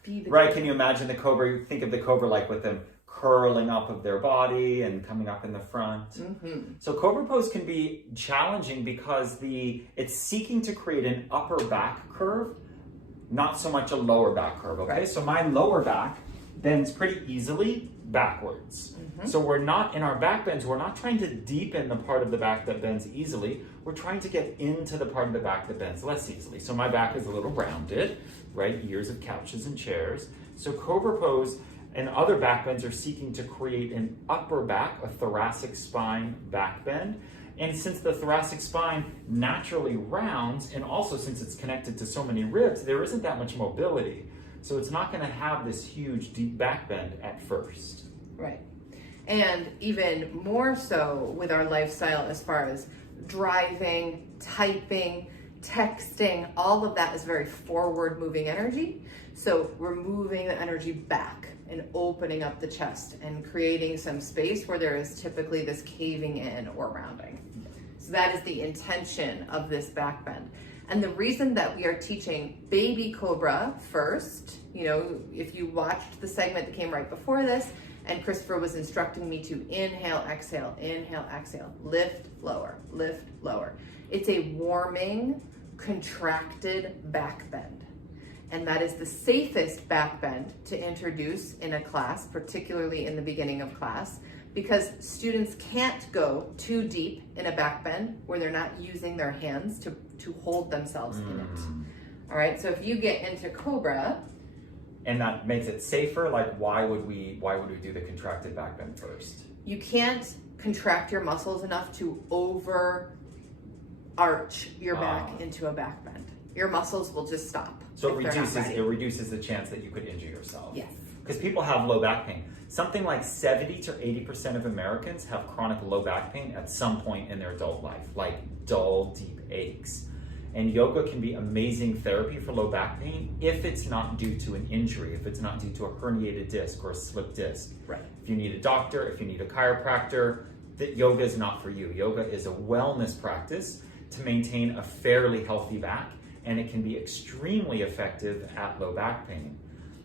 Be the Right, cobra. can you imagine the cobra? You think of the cobra like with them curling up of their body and coming up in the front. Mm-hmm. So Cobra pose can be challenging because it's seeking to create an upper back curve, not so much a lower back curve, okay? Right. So my lower back bends pretty easily backwards. Mm-hmm. So we're not, in our back bends, we're not trying to deepen the part of the back that bends easily. We're trying to get into the part of the back that bends less easily. So my back is a little rounded, right? Years of couches and chairs. So Cobra pose and other back bends are seeking to create an upper back, a thoracic spine back bend. And since the thoracic spine naturally rounds, and also since it's connected to so many ribs, there isn't that much mobility. So it's not going to have this huge deep back bend at first. Right. And even more so with our lifestyle as far as driving, typing, texting, all of that is very forward moving energy. So we're moving the energy back and opening up the chest and creating some space where there is typically this caving in or rounding. So that is the intention of this back bend. And the reason that we are teaching baby Cobra first, you know, if you watched the segment that came right before this, and Christopher was instructing me to inhale, exhale, lift, lower. It's a warming, contracted back bend. And that is the safest back bend to introduce in a class, particularly in the beginning of class, because students can't go too deep in a back bend where they're not using their hands to hold themselves in it. All right, so if you get into Cobra, and that makes it safer, like why would we do the contracted back bend first? you can't contract your muscles enough to over arch your back into a back bend. Your muscles will just stop. So it reduces the chance that you could injure yourself. Yes. Because people have low back pain. Something like 70 to 80% of Americans have chronic low back pain at some point in their adult life, like dull, deep aches. And yoga can be amazing therapy for low back pain if it's not due to an injury, if it's not due to a herniated disc or a slipped disc. Right. If you need a doctor, if you need a chiropractor, that yoga is not for you. Yoga is a wellness practice to maintain a fairly healthy back, and it can be extremely effective at low back pain.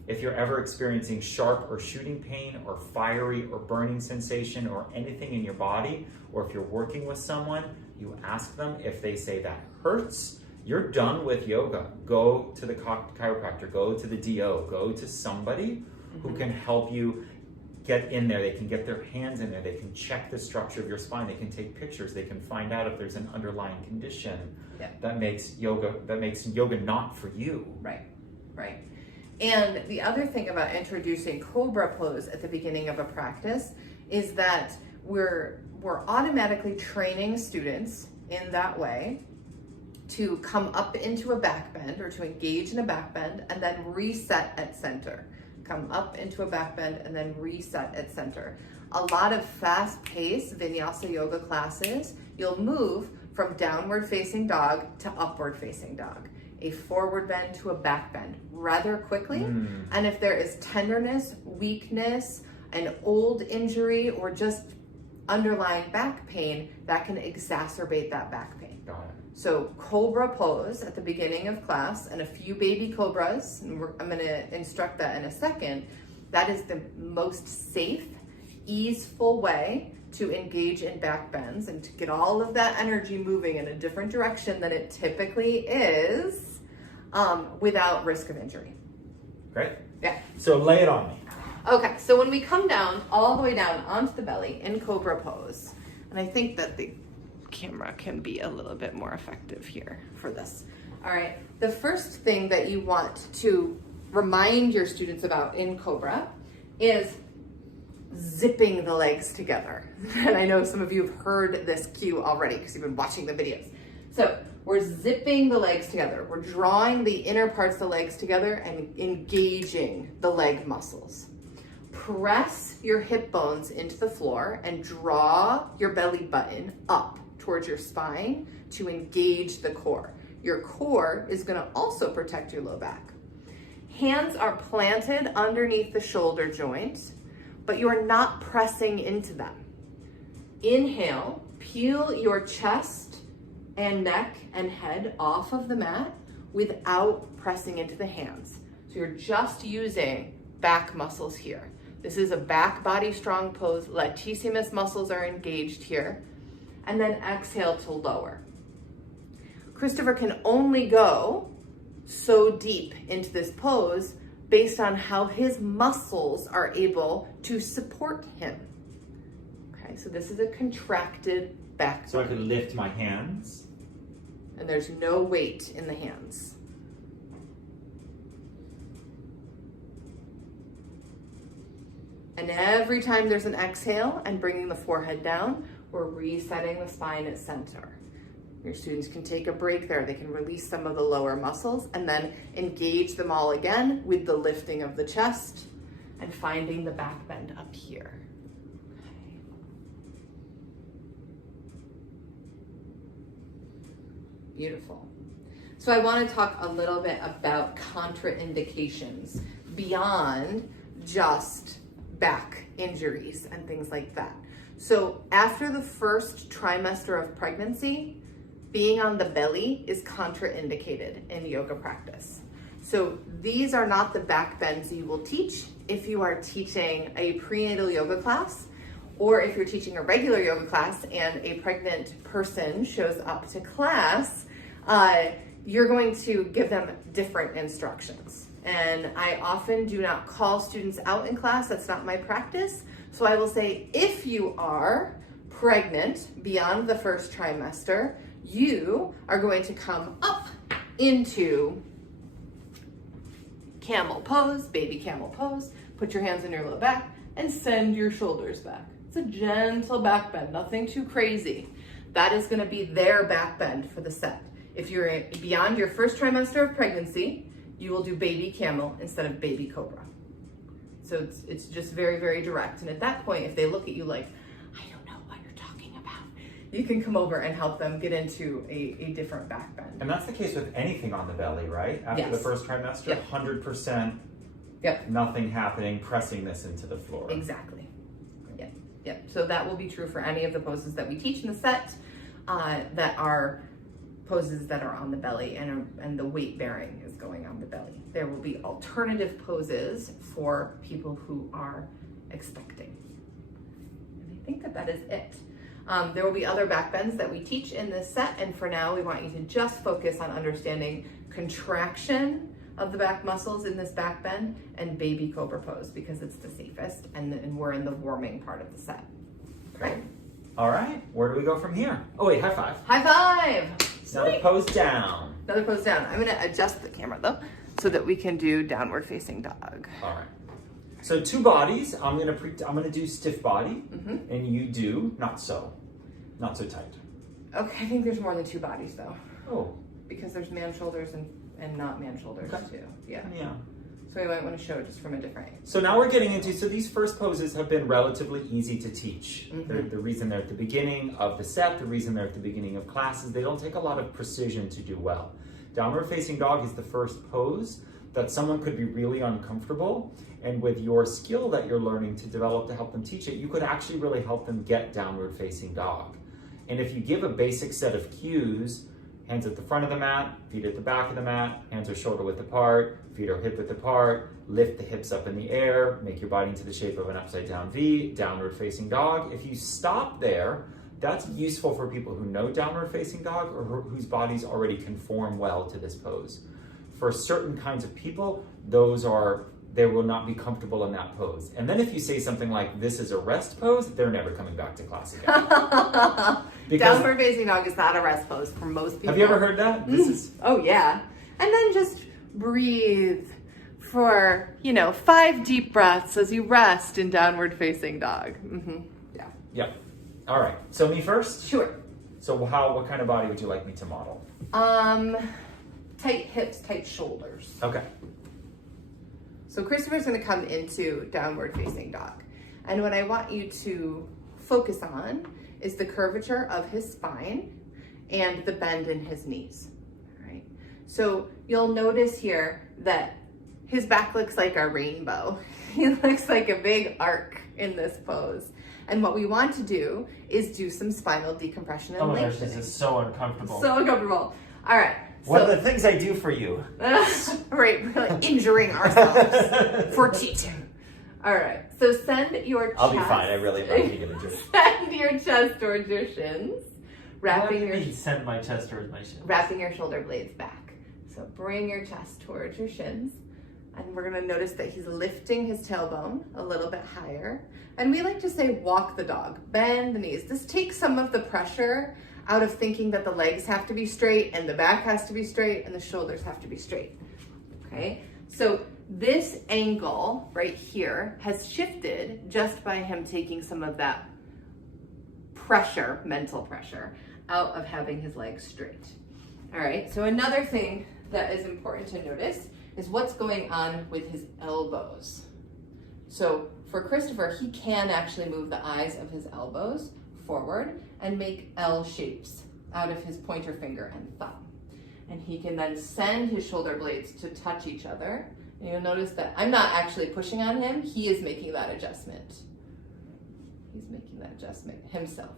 If you're ever experiencing sharp or shooting pain or fiery or burning sensation or anything in your body, or if you're working with someone, you ask them. If they say that hurts, you're done with yoga. Go to the chiropractor, go to the DO, go to somebody who can help you get in there. They can get their hands in there. They can check the structure of your spine. They can take pictures. They can find out if there's an underlying condition that makes yoga not for you. Right, right. And the other thing about introducing Cobra pose at the beginning of a practice is that we're automatically training students in that way to come up into a back bend or to engage in a back bend and then reset at center. Come up into a back bend and then reset at center. A lot of fast-paced vinyasa yoga classes, you'll move from downward facing dog to upward facing dog, a forward bend to a back bend rather quickly. And if there is tenderness, weakness, an old injury, or just underlying back pain, that can exacerbate that back pain. Got it. So Cobra pose at the beginning of class and a few baby Cobras, and I'm going to instruct that in a second. That is the most safe, easeful way to engage in back bends and to get all of that energy moving in a different direction than it typically is without risk of injury. Great. Yeah. So lay it on me. Okay, so when we come down, all the way down onto the belly in Cobra pose, and I think that the camera can be a little bit more effective here for this. All right, the first thing that you want to remind your students about in Cobra is zipping the legs together. And I know some of you have heard this cue already because you've been watching the videos. So we're zipping the legs together. We're drawing the inner parts of the legs together and engaging the leg muscles. Press your hip bones into the floor and draw your belly button up towards your spine to engage the core. Your core is going to also protect your low back. Hands are planted underneath the shoulder joint, but you are not pressing into them. Inhale, peel your chest and neck and head off of the mat without pressing into the hands. So you're just using back muscles here. This is a back body strong pose. Latissimus muscles are engaged here. And then exhale to lower. Christopher can only go so deep into this pose based on how his muscles are able to support him. Okay, so this is a contracted back. So I could lift my hands. And there's no weight in the hands. And every time there's an exhale and bringing the forehead down, we're resetting the spine at center. Your students can take a break there. They can release some of the lower muscles and then engage them all again with the lifting of the chest and finding the back bend up here. Okay. Beautiful. So I want to talk a little bit about contraindications beyond just back injuries and things like that. So after the first trimester of pregnancy, being on the belly is contraindicated in yoga practice. So these are not the back bends you will teach if you are teaching a prenatal yoga class, or if you're teaching a regular yoga class and a pregnant person shows up to class, you're going to give them different instructions. And I often do not call students out in class. That's not my practice. So I will say, if you are pregnant beyond the first trimester, you are going to come up into camel pose, baby camel pose. Put your hands in your low back and send your shoulders back. It's a gentle back bend, nothing too crazy. That is going to be their back bend for the set. If you're beyond your first trimester of pregnancy, you will do baby camel instead of baby cobra. So it's just very, very direct. And at that point, if they look at you like, I don't know what you're talking about, you can come over and help them get into a different back bend. And that's the case with anything on the belly, right? After the first trimester, Yep. 100%, nothing happening, pressing this into the floor. Exactly. Yep. So that will be true for any of the poses that we teach in the set that are poses that are on the belly and the weight bearing is going on the belly. There will be alternative poses for people who are expecting. And I think that is it. There will be other back bends that we teach in this set, and for now we want you to just focus on understanding contraction of the back muscles in this back bend and baby cobra pose because it's the safest and we're in the warming part of the set. Okay. All right, where do we go from here? Oh wait, high five. High five! Another pose down. Another pose down. I'm gonna adjust the camera though so that we can do downward facing dog. All right. So two bodies. I'm gonna do stiff body, and you do not so tight. Okay, I think there's more than two bodies though. Oh. Because there's man shoulders and not man shoulders too. Yeah. So we might want to show it just from a different angle. So now we're getting into, so these first poses have been relatively easy to teach. The reason they're at the beginning of the set, the reason they're at the beginning of classes, they don't take a lot of precision to do well. Downward facing dog is the first pose that someone could be really uncomfortable, and with your skill that you're learning to develop to help them teach it, you could actually really help them get downward facing dog. And if you give a basic set of cues, hands at the front of the mat, feet at the back of the mat, hands are shoulder width apart, feet are hip width apart, lift the hips up in the air, make your body into the shape of an upside down V, downward facing dog. If you stop there, that's useful for people who know downward facing dog or whose bodies already conform well to this pose. For certain kinds of people, they will not be comfortable in that pose. And then if you say something like, this is a rest pose, they're never coming back to class again. Downward facing dog is not a rest pose for most people. Have you ever heard that? Oh yeah. And then just breathe for, 5 deep breaths as you rest in downward facing dog. Yeah. Yep. All right. So me first? Sure. So what kind of body would you like me to model? Tight hips, tight shoulders. Okay. So Christopher's going to come into downward facing dog. And what I want you to focus on is the curvature of his spine and the bend in his knees. All right. So you'll notice here that his back looks like a rainbow. He looks like a big arc in this pose. And what we want to do is do some spinal decompression and lengthening. Oh my gosh, this is so uncomfortable. So uncomfortable. All right. What are the things I do for you? Right, we're like injuring ourselves for teaching. All right, so send your chest. I'll be fine. I really like to get injured. Send your chest towards your shins, send my chest towards my shins. Wrapping your shoulder blades back. So bring your chest towards your shins, and we're gonna notice that he's lifting his tailbone a little bit higher. And we like to say, walk the dog, bend the knees. This takes some of the pressure out of thinking that the legs have to be straight and the back has to be straight and the shoulders have to be straight, okay? So this angle right here has shifted just by him taking some of that pressure, mental pressure, out of having his legs straight. All right, so another thing that is important to notice is what's going on with his elbows. So for Christopher, he can actually move the eyes of his elbows forward and make L shapes out of his pointer finger and thumb. And he can then send his shoulder blades to touch each other And you'll notice that I'm not actually pushing on him. He is making that adjustment. He's making that adjustment himself.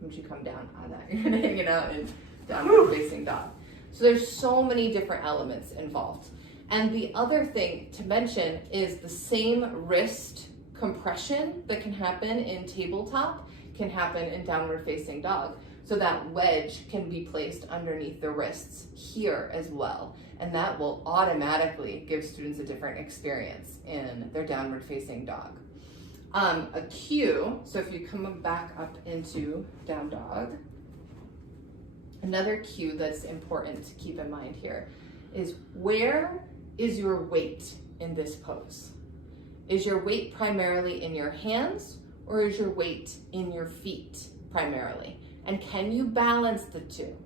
Once you come down on that, you're gonna hang it out in downward facing dog. So there's so many different elements involved. And the other thing to mention is the same wrist compression that can happen in tabletop can happen in downward facing dog. So that wedge can be placed underneath the wrists here as well. And that will automatically give students a different experience in their downward facing dog. A cue, so if you come back up into down dog, another cue that's important to keep in mind here is, where is your weight in this pose? Is your weight primarily in your hands, or is your weight in your feet primarily? And can you balance the two?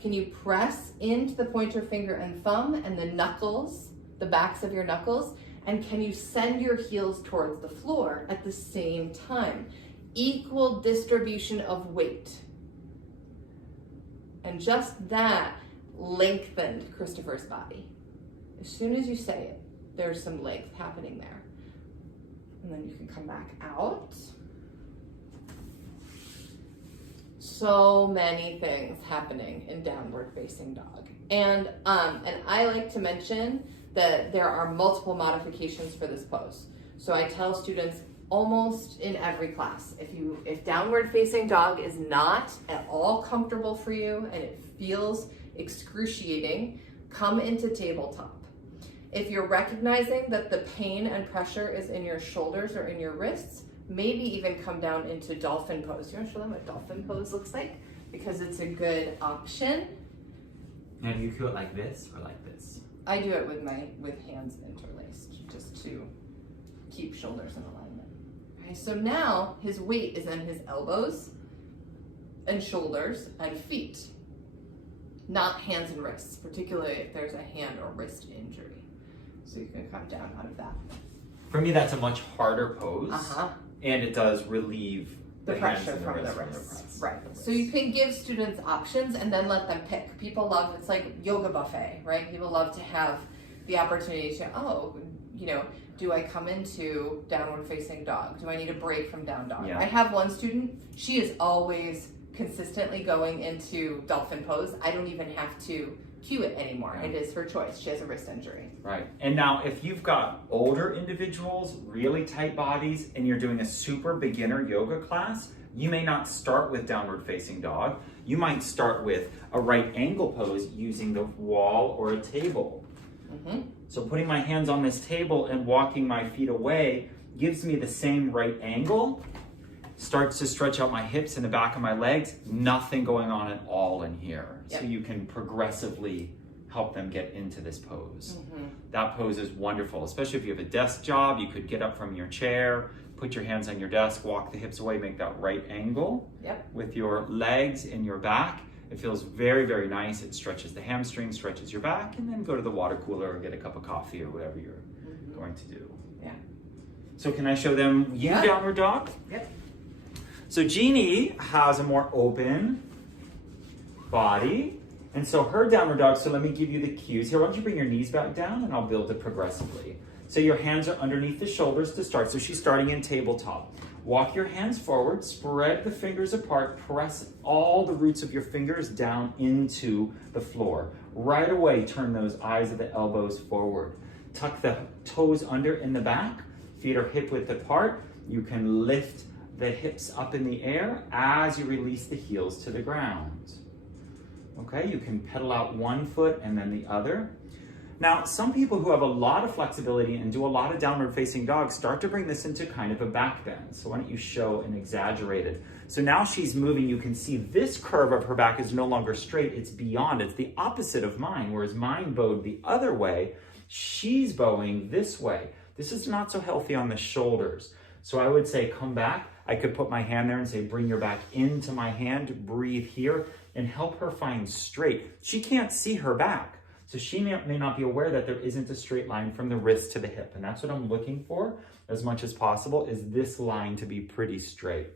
Can you press into the pointer finger and thumb and the knuckles, the backs of your knuckles? And can you send your heels towards the floor at the same time? Equal distribution of weight. And just that lengthened Christopher's body. As soon as you say it, there's some length happening there. And then you can come back out. So many things happening in downward facing dog. And I like to mention that there are multiple modifications for this pose. So I tell students almost in every class, if downward facing dog is not at all comfortable for you and it feels excruciating, come into tabletop. If you're recognizing that the pain and pressure is in your shoulders or in your wrists, maybe even come down into dolphin pose. You want to show them what dolphin pose looks like? Because it's a good option. Now, do you do it like this or like this? I do it with hands interlaced, just to keep shoulders in alignment. Okay, so now his weight is in his elbows and shoulders and feet, not hands and wrists, particularly if there's a hand or wrist injury. So you can come down out of that. For me, that's a much harder pose. Uh-huh. And it does relieve The hands pressure and from the wrists wrists. Right. So you can give students options and then let them pick. People love, it's like yoga buffet, right? People love to have the opportunity to, do I come into downward facing dog? Do I need a break from down dog? Yeah. I have one student, she is always consistently going into dolphin pose. I don't even have to cue it anymore. Yeah. It is her choice. She has a wrist injury. Right. And now if you've got older individuals, really tight bodies, and you're doing a super beginner yoga class, you may not start with downward facing dog. You might start with a right angle pose using the wall or a table. Mm-hmm. So putting my hands on this table and walking my feet away gives me the same right angle, starts to stretch out my hips and the back of my legs, nothing going on at all in here. Yep. So you can progressively help them get into this pose. Mm-hmm. That pose is wonderful, especially if you have a desk job. You could get up from your chair, put your hands on your desk, walk the hips away, make that right angle. Yep. With your legs and your back. It feels very, very nice. It stretches the hamstring, stretches your back, and then go to the water cooler or get a cup of coffee or whatever you're going to do. Yeah. So can I show them you downward dog? Yep. So Jeannie has a more open body, and so her downward dog, so let me give you the cues here. Why don't you bring your knees back down and I'll build it progressively. So your hands are underneath the shoulders to start. So she's starting in tabletop. Walk your hands forward, spread the fingers apart, press all the roots of your fingers down into the floor. Right away, turn those eyes of the elbows forward. Tuck the toes under in the back, feet are hip width apart. You can lift the hips up in the air as you release the heels to the ground. Okay, you can pedal out one foot and then the other. Now, some people who have a lot of flexibility and do a lot of downward facing dog start to bring this into kind of a back bend. So why don't you show an exaggerated. So now she's moving, you can see this curve of her back is no longer straight, it's beyond, it's the opposite of mine, whereas mine bowed the other way, she's bowing this way. This is not so healthy on the shoulders. So I would say come back. I could put my hand there and say bring your back into my hand, breathe here, and help her find straight. She can't see her back. So she may not be aware that there isn't a straight line from the wrist to the hip. And that's what I'm looking for as much as possible, is this line to be pretty straight.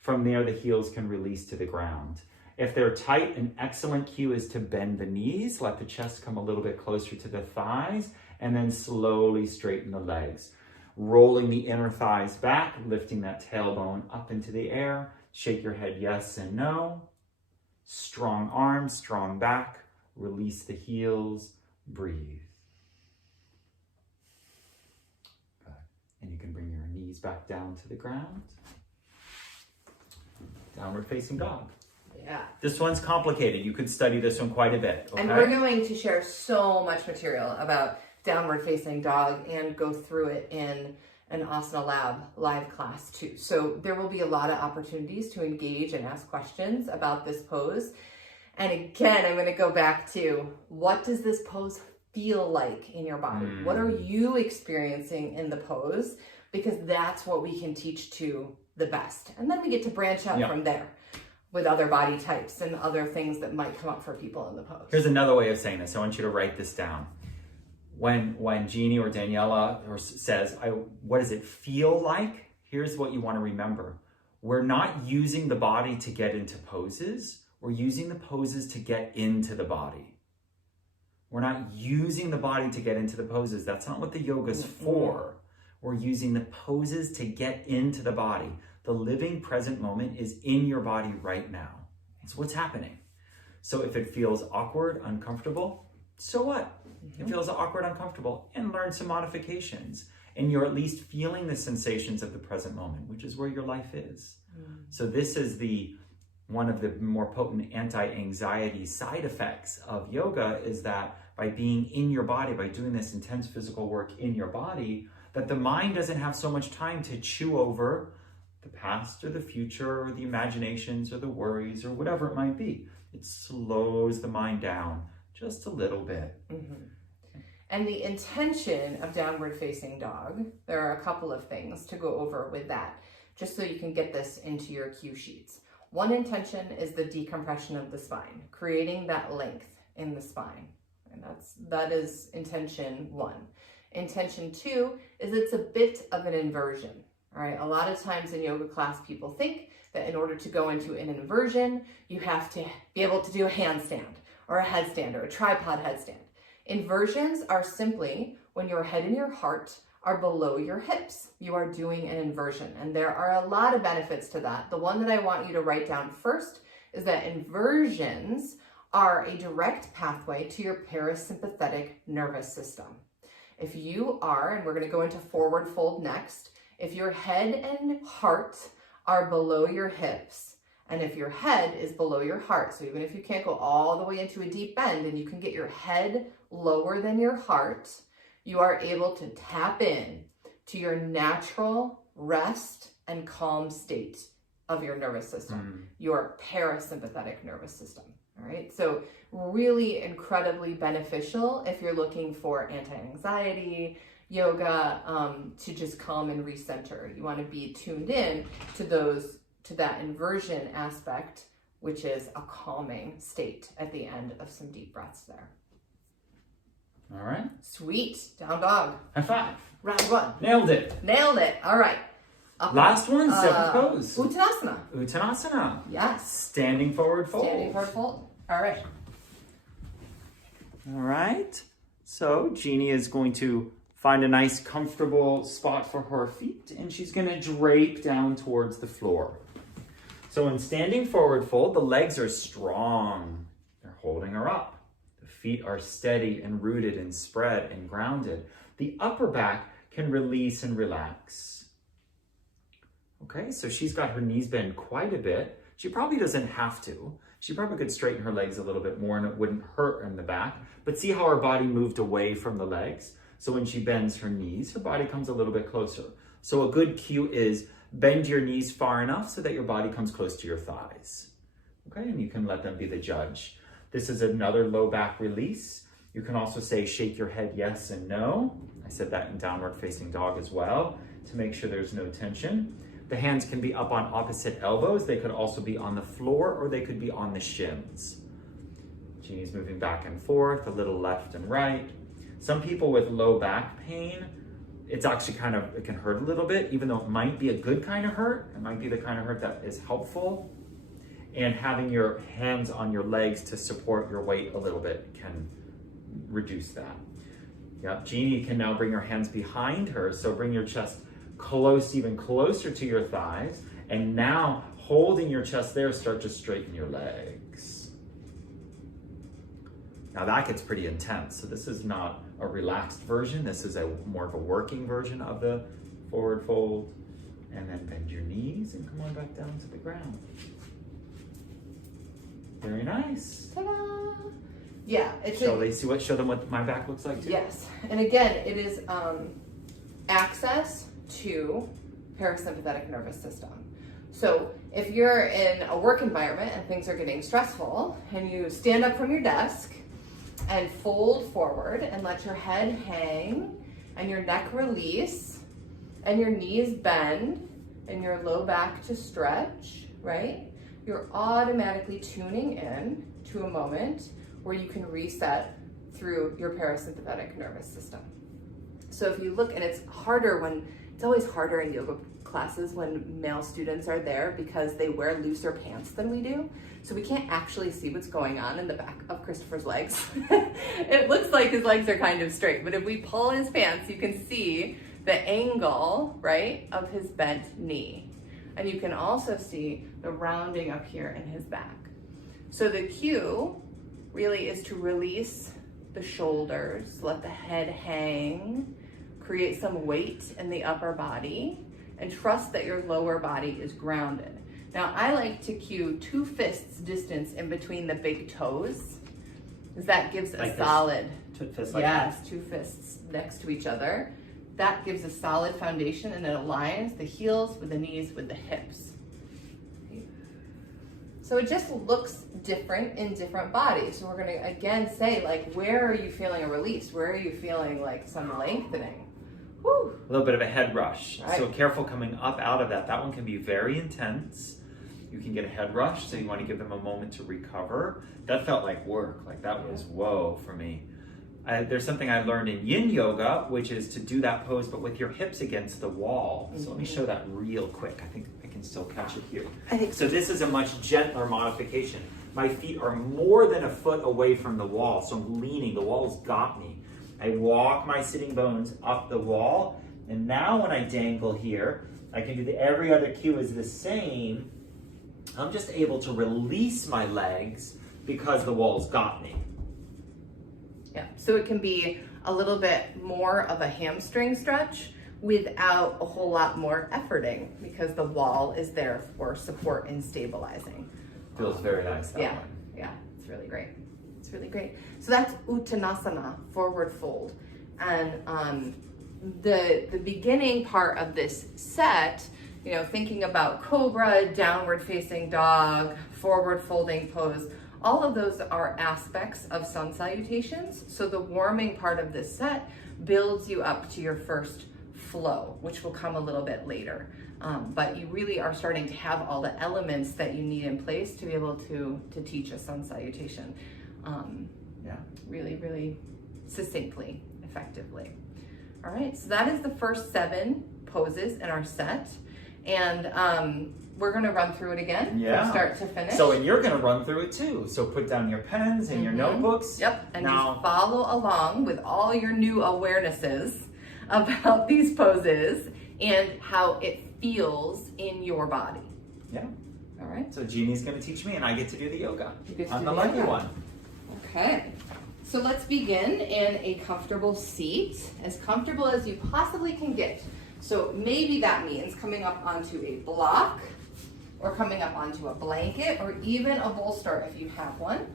From there, the heels can release to the ground. If they're tight, an excellent cue is to bend the knees, let the chest come a little bit closer to the thighs, And then slowly straighten the legs. Rolling the inner thighs back, lifting that tailbone up into the air. Shake your head yes and no. Strong arms, strong back. Release the heels. Breathe. Good. And you can bring your knees back down to the ground. Downward facing dog. Yeah. This one's complicated. You could study this one quite a bit. Okay? And we're going to share so much material about downward facing dog and go through it in an Asana Lab live class too. So there will be a lot of opportunities to engage and ask questions about this pose. And again, I'm going to go back to, what does this pose feel like in your body? What are you experiencing in the pose? Because that's what we can teach to the best. And then we get to branch out from there with other body types and other things that might come up for people in the pose. Here's another way of saying this. I want you to write this down. When Jeannie or Daniela says, what does it feel like? Here's what you want to remember. We're not using the body to get into poses. We're using the poses to get into the body. We're not using the body to get into the poses. That's not what the yoga's for. We're using the poses to get into the body. The living present moment is in your body right now. It's what's happening. So if it feels awkward, uncomfortable, so what? It feels awkward, uncomfortable, and learn some modifications. And you're at least feeling the sensations of the present moment, which is where your life is. So this is one of the more potent anti-anxiety side effects of yoga, is that by being in your body, by doing this intense physical work in your body, that the mind doesn't have so much time to chew over the past or the future or the imaginations or the worries or whatever it might be. It slows the mind down just a little bit. And the intention of downward facing dog, there are a couple of things to go over with that, just so you can get this into your cue sheets. One intention is the decompression of the spine, creating that length in the spine. And that is intention one. Intention two is it's a bit of an inversion. All right, a lot of times in yoga class, people think that in order to go into an inversion, you have to be able to do a handstand or a headstand or a tripod headstand. Inversions are simply when your head and your heart are below your hips. You are doing an inversion, and there are a lot of benefits to that. The one that I want you to write down first is that inversions are a direct pathway to your parasympathetic nervous system. If you are, and we're going to go into forward fold next, if your head and heart are below your hips, and if your head is below your heart, so even if you can't go all the way into a deep bend and you can get your head lower than your heart, you are able to tap in to your natural rest and calm state of your nervous system, your parasympathetic nervous system. All right, so really incredibly beneficial if you're looking for anti-anxiety, yoga, to just calm and recenter. You want to be tuned in to that inversion aspect, which is a calming state at the end of some deep breaths there. All right. Sweet. Down dog. High five. Round one. Nailed it. Nailed it. All right. Last one, seventh pose. Uttanasana. Uttanasana. Yes. Standing forward fold. Standing forward fold. All right. All right. So Jeannie is going to find a nice comfortable spot for her feet, and she's going to drape down towards the floor. So in standing forward fold, the legs are strong. They're holding her up. The feet are steady and rooted and spread and grounded. The upper back can release and relax. Okay, so she's got her knees bent quite a bit. She probably doesn't have to. She probably could straighten her legs a little bit more and it wouldn't hurt in the back. But see how her body moved away from the legs? So when she bends her knees, her body comes a little bit closer. So a good cue is bend your knees far enough so that your body comes close to your thighs. Okay, and you can let them be the judge. This is another low back release. You can also say shake your head yes and no. I said that in downward facing dog as well to make sure there's no tension. The hands can be up on opposite elbows. They could also be on the floor or they could be on the shins. Jeannie's moving back and forth, a little left and right. Some people with low back pain, it's actually it can hurt a little bit, even though it might be a good kind of hurt. It might be the kind of hurt that is helpful. And having your hands on your legs to support your weight a little bit can reduce that. Yep, Jeannie can now bring her hands behind her, so bring your chest close, even closer to your thighs, and now holding your chest there, start to straighten your legs. Now that gets pretty intense, so this is not a relaxed version, this is more of a working version of the forward fold, and then bend your knees and come on back down to the ground. Very nice. Ta-da! Yeah, it's Show them what my back looks like too. Yes, and again, it is access to parasympathetic nervous system. So if you're in a work environment and things are getting stressful, and you stand up from your desk and fold forward and let your head hang and your neck release and your knees bend and your low back to stretch, right? You're automatically tuning in to a moment where you can reset through your parasympathetic nervous system. So if you look, and it's always harder in yoga classes when male students are there because they wear looser pants than we do. So we can't actually see what's going on in the back of Christopher's legs. It looks like his legs are kind of straight, but if we pull his pants, you can see the angle, right, of his bent knee. And you can also see the rounding up here in his back. So the cue really is to release the shoulders, let the head hang, create some weight in the upper body, and trust that your lower body is grounded. Now, I like to cue 2 fists distance in between the big toes, because that gives like a solid, 2 fists like yes, that. 2 fists next to each other. That gives a solid foundation, and it aligns the heels with the knees with the hips. So it just looks different in different bodies. So we're gonna again say, like, where are you feeling a release? Where are you feeling like some lengthening? Whew. A little bit of a head rush. Right. So careful coming up out of that. That one can be very intense. You can get a head rush, so you want to give them a moment to recover. That felt like work. Like that was whoa for me. There's something I learned in yin yoga, which is to do that pose, but with your hips against the wall. So let me show that real quick. I think I can still catch it here. I think So this is a much gentler modification. My feet are more than a foot away from the wall, so I'm leaning. The wall's got me. I walk my sitting bones up the wall, and now when I dangle here, I can do every other cue is the same. I'm just able to release my legs because the wall's got me. Yeah, so it can be a little bit more of a hamstring stretch without a whole lot more efforting because the wall is there for support and stabilizing. Feels very nice, that Yeah, one. yeah, it's really great. It's really great. So that's Uttanasana, forward fold. And the beginning part of this set, you know, thinking about Cobra, downward facing dog, forward folding pose, all of those are aspects of sun salutations. So the warming part of this set builds you up to your first flow, which will come a little bit later. But you really are starting to have all the elements that you need in place to be able to teach a sun salutation. Really, really succinctly, effectively. All right, so that is the first 7 poses in our set. And we're gonna run through it again from start to finish. So, and you're gonna run through it too. So put down your pens and your notebooks. Yep, and just follow along with all your new awarenesses about these poses and how it feels in your body. Yeah. All right. So Jeannie's gonna teach me and I get to do the yoga. You get to I'm do the the lucky yoga. one. Okay, so let's begin in a comfortable seat, as comfortable as you possibly can get. So maybe that means coming up onto a block, or coming up onto a blanket, or even a bolster if you have one.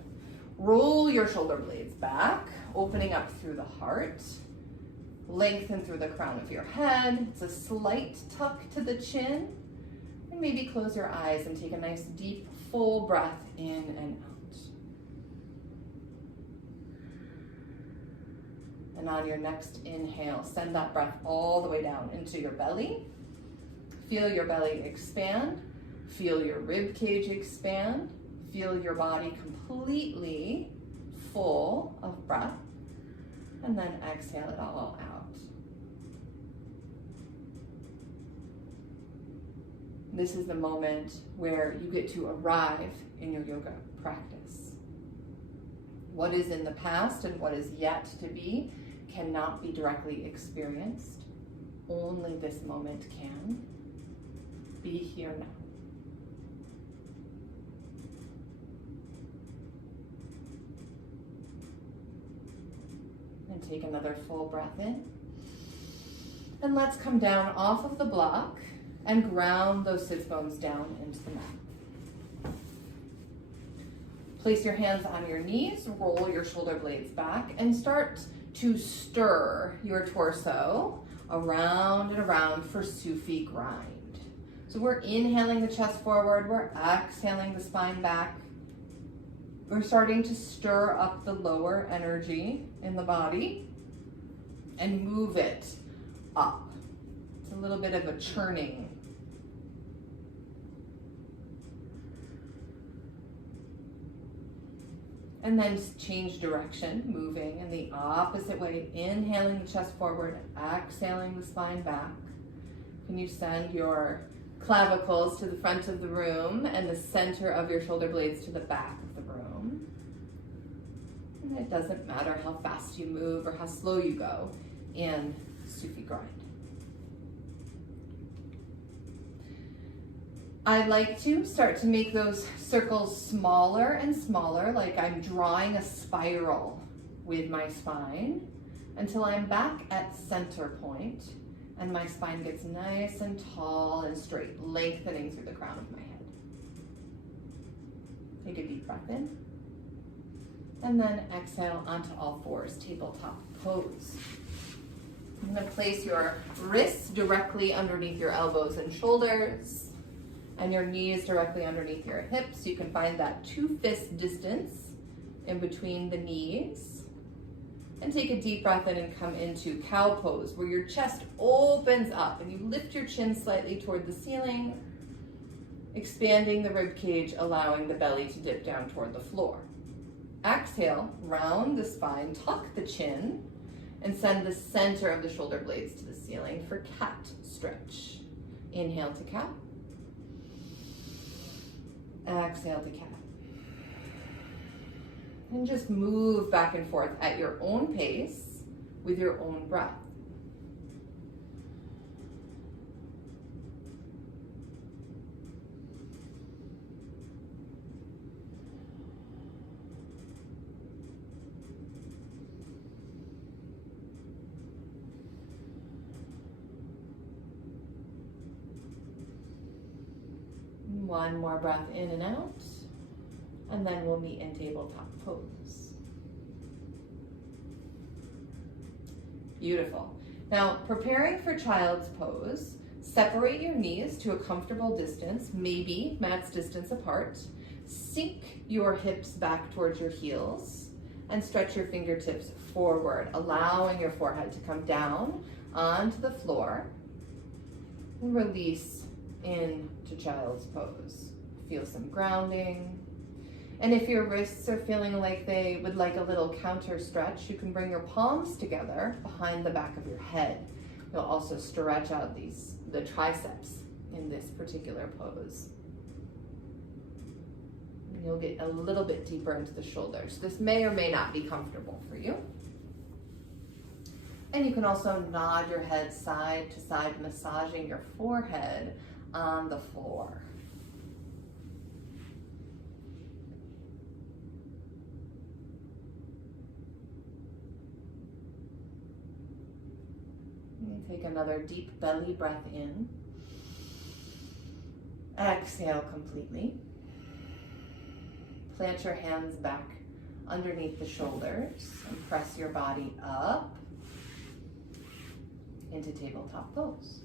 Roll your shoulder blades back, opening up through the heart. Lengthen through the crown of your head. It's a slight tuck to the chin. And maybe close your eyes and take a nice deep, full breath in and out. And on your next inhale, send that breath all the way down into your belly. Feel your belly expand. Feel your rib cage expand. Feel your body completely full of breath. And then exhale it all out. This is the moment where you get to arrive in your yoga practice. What is in the past and what is yet to be cannot be directly experienced. Only this moment can. Be here now. And take another full breath in. And let's come down off of the block and ground those sits bones down into the mat. Place your hands on your knees, roll your shoulder blades back, and start to stir your torso around and around for Sufi grind. So we're inhaling the chest forward, we're exhaling the spine back. We're starting to stir up the lower energy in the body and move it up. It's a little bit of a churning. And then change direction, moving in the opposite way. Inhaling the chest forward, exhaling the spine back. Can you send your clavicles to the front of the room and the center of your shoulder blades to the back of the room? And it doesn't matter how fast you move or how slow you go in Sufi grind. I like to start to make those circles smaller and smaller, like I'm drawing a spiral with my spine until I'm back at center point and my spine gets nice and tall and straight, lengthening through the crown of my head. Take a deep breath in and then exhale onto all fours, tabletop pose. I'm going to place your wrists directly underneath your elbows and shoulders and your knees directly underneath your hips. You can find that 2-fist distance in between the knees. And take a deep breath in and come into cow pose, where your chest opens up and you lift your chin slightly toward the ceiling, expanding the rib cage, allowing the belly to dip down toward the floor. Exhale, round the spine, tuck the chin, and send the center of the shoulder blades to the ceiling for cat stretch. Inhale to cow. Exhale to cat. And just move back and forth at your own pace with your own breath. One more breath in and out, and then we'll meet in tabletop pose. Beautiful. Now, preparing for child's pose, separate your knees to a comfortable distance, maybe mat's distance apart. Sink your hips back towards your heels and stretch your fingertips forward, allowing your forehead to come down onto the floor. And release into child's pose. Feel some grounding. And if your wrists are feeling like they would like a little counter stretch, you can bring your palms together behind the back of your head. You'll also stretch out the triceps in this particular pose. And you'll get a little bit deeper into the shoulders. This may or may not be comfortable for you. And you can also nod your head side to side, massaging your forehead on the floor. And take another deep belly breath in. Exhale completely. Plant your hands back underneath the shoulders and press your body up into tabletop pose.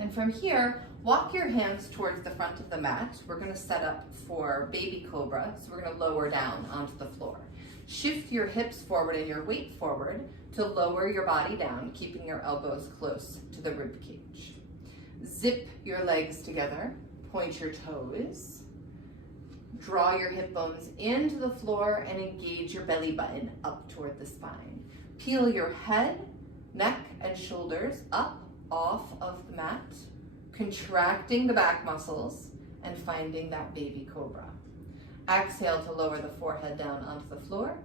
And from here, walk your hands towards the front of the mat. We're going to set up for baby cobra, so we're going to lower down onto the floor. Shift your hips forward and your weight forward to lower your body down, keeping your elbows close to the rib cage. Zip your legs together, point your toes. Draw your hip bones into the floor and engage your belly button up toward the spine. Peel your head, neck, and shoulders up off of the mat, contracting the back muscles and finding that baby cobra. Exhale to lower the forehead down onto the floor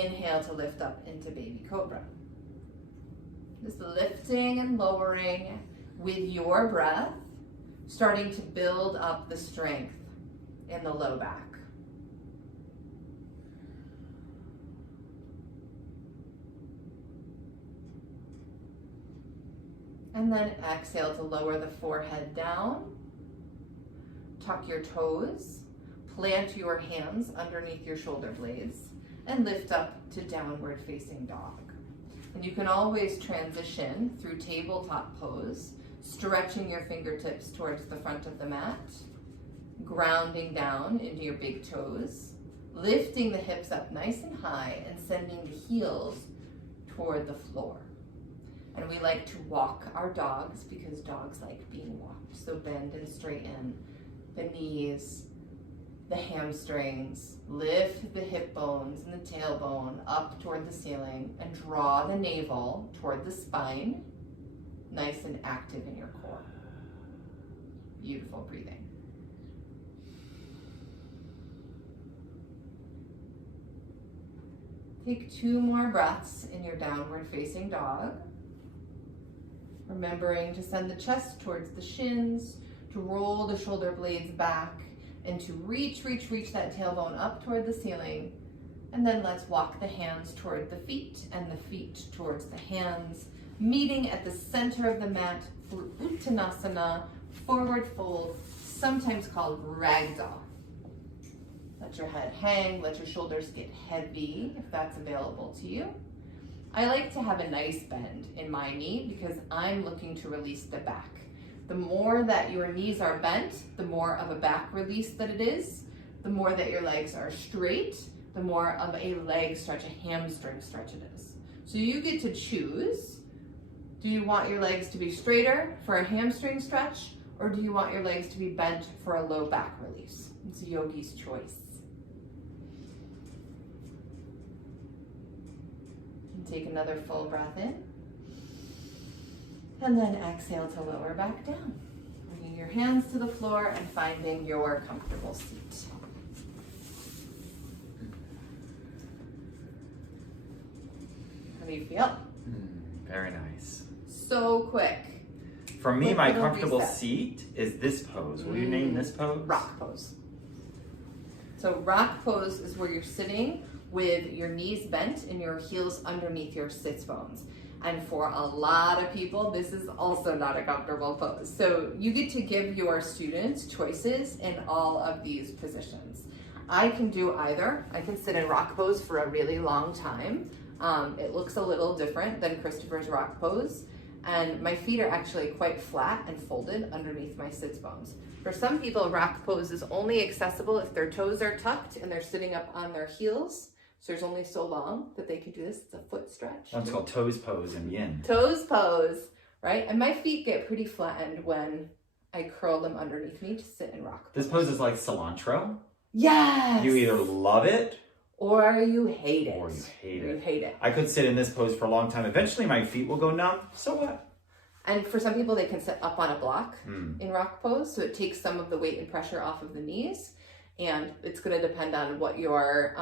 Inhale to lift up into baby cobra. Just lifting and lowering with your breath, starting to build up the strength in the low back. And then exhale to lower the forehead down. Tuck your toes. Plant your hands underneath your shoulder blades and lift up to downward facing dog. And you can always transition through tabletop pose, stretching your fingertips towards the front of the mat, grounding down into your big toes, lifting the hips up nice and high and sending the heels toward the floor. And we like to walk our dogs because dogs like being walked. So bend and straighten the knees, the hamstrings, lift the hip bones and the tailbone up toward the ceiling and draw the navel toward the spine, nice and active in your core. Beautiful breathing. Take 2 more breaths in your downward facing dog. Remembering to send the chest towards the shins, to roll the shoulder blades back, and to reach that tailbone up toward the ceiling. And then let's walk the hands toward the feet and the feet towards the hands, meeting at the center of the mat through Uttanasana, forward fold, sometimes called ragdoll. Let your head hang, let your shoulders get heavy if that's available to you. I like to have a nice bend in my knee because I'm looking to release the back. The more that your knees are bent, the more of a back release that it is. The more that your legs are straight, the more of a leg stretch, a hamstring stretch it is. So you get to choose. Do you want your legs to be straighter for a hamstring stretch, or do you want your legs to be bent for a low back release? It's a yogi's choice. And take another full breath in. And then exhale to lower back down. Bringing your hands to the floor and finding your comfortable seat. How do you feel? Very nice. So quick. For me, Quick my little comfortable reset. seat is this pose. Will you name this pose? Rock pose. So rock pose is where you're sitting with your knees bent and your heels underneath your sits bones. And for a lot of people, this is also not a comfortable pose. So you get to give your students choices in all of these positions. I can do either. I can sit in rock pose for a really long time. It looks a little different than Christopher's rock pose. And my feet are actually quite flat and folded underneath my sits bones. For some people, rock pose is only accessible if their toes are tucked and they're sitting up on their heels. So there's only so long that they can do this. It's a foot stretch. That's called toes pose in yin. Toes pose, right? And my feet get pretty flattened when I curl them underneath me to sit in rock pose. This pose is like cilantro. Yes! You either love it or you hate it. or you hate You it. hate it. I could sit in this pose for a long time. Eventually my feet will go numb. So what? And for some people, they can sit up on a block in rock pose. So it takes some of the weight and pressure off of the knees. And it's going to depend on what your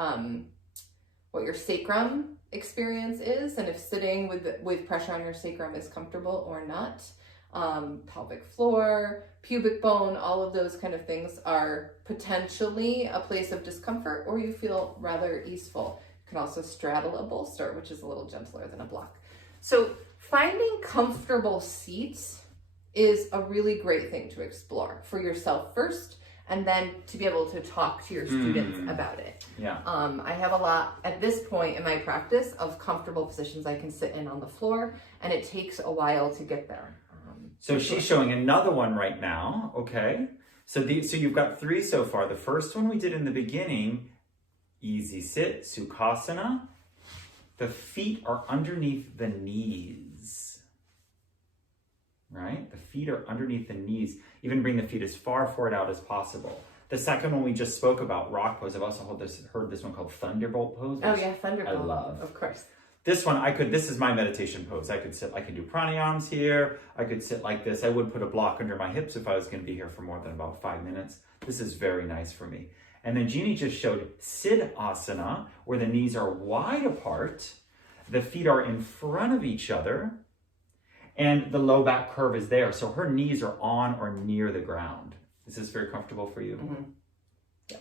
sacrum experience is, and if sitting with pressure on your sacrum is comfortable or not. Pelvic floor, pubic bone, all of those kind of things are potentially a place of discomfort, or you feel rather easeful. You can also straddle a bolster, which is a little gentler than a block. So finding comfortable seats is a really great thing to explore for yourself first, and then to be able to talk to your students about it. Yeah. I have a lot at this point in my practice of comfortable positions I can sit in on the floor, and it takes a while to get there. So she's showing another one right now, okay? So you've got 3 so far. The first one we did in the beginning, easy sit, Sukhasana. The feet are underneath the knees, right? The feet are underneath the knees. Even bring the feet as far forward out as possible. The second one we just spoke about, rock pose. I've also heard this one called thunderbolt pose. Oh yeah, thunderbolt. I love. Of course. This one, this is my meditation pose. I could do pranayams here. I could sit like this. I would put a block under my hips if I was going to be here for more than about 5 minutes. This is very nice for me. And then Jeannie just showed Siddhasana, where the knees are wide apart, the feet are in front of each other, and the low back curve is there. So her knees are on or near the ground. Is this very comfortable for you? Mm-hmm.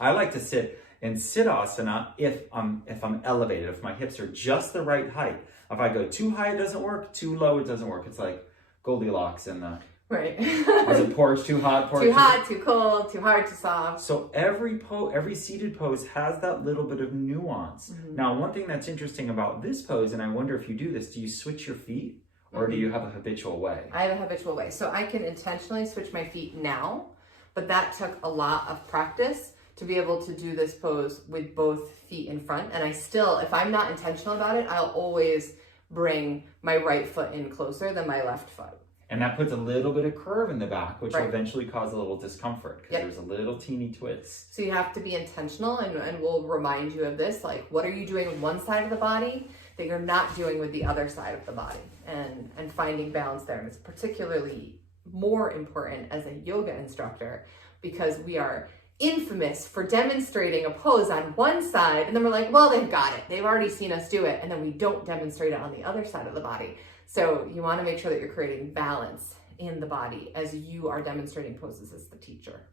I like to sit in Siddhasana if I'm elevated, if my hips are just the right height. If I go too high, it doesn't work. Too low, it doesn't work. It's like Goldilocks in the... Right. Is it porridge too hot? Porridge too hot, too cold, too hard, too soft. So every seated pose has that little bit of nuance. Mm-hmm. Now, one thing that's interesting about this pose, and I wonder if you do this, do you switch your feet or do you have a habitual way? I have a habitual way. So I can intentionally switch my feet now, but that took a lot of practice to be able to do this pose with both feet in front. And I still, if I'm not intentional about it, I'll always bring my right foot in closer than my left foot. And that puts a little bit of curve in the back, which Right. will eventually cause a little discomfort because Yep. there's a little teeny twist. So you have to be intentional, and we'll remind you of this, like what are you doing with one side of the body that you're not doing with the other side of the body, and finding balance there. And it's particularly more important as a yoga instructor because we are infamous for demonstrating a pose on one side and then we're like, well, they've got it. They've already seen us do it. And then we don't demonstrate it on the other side of the body. So you want to make sure that you're creating balance in the body as you are demonstrating poses as the teacher.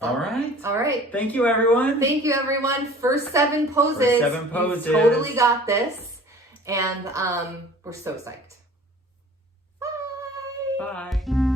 All right. All right. Thank you, everyone. Thank you, everyone. First 7 poses. First 7 poses. You totally got this. And we're so psyched. Bye. Bye.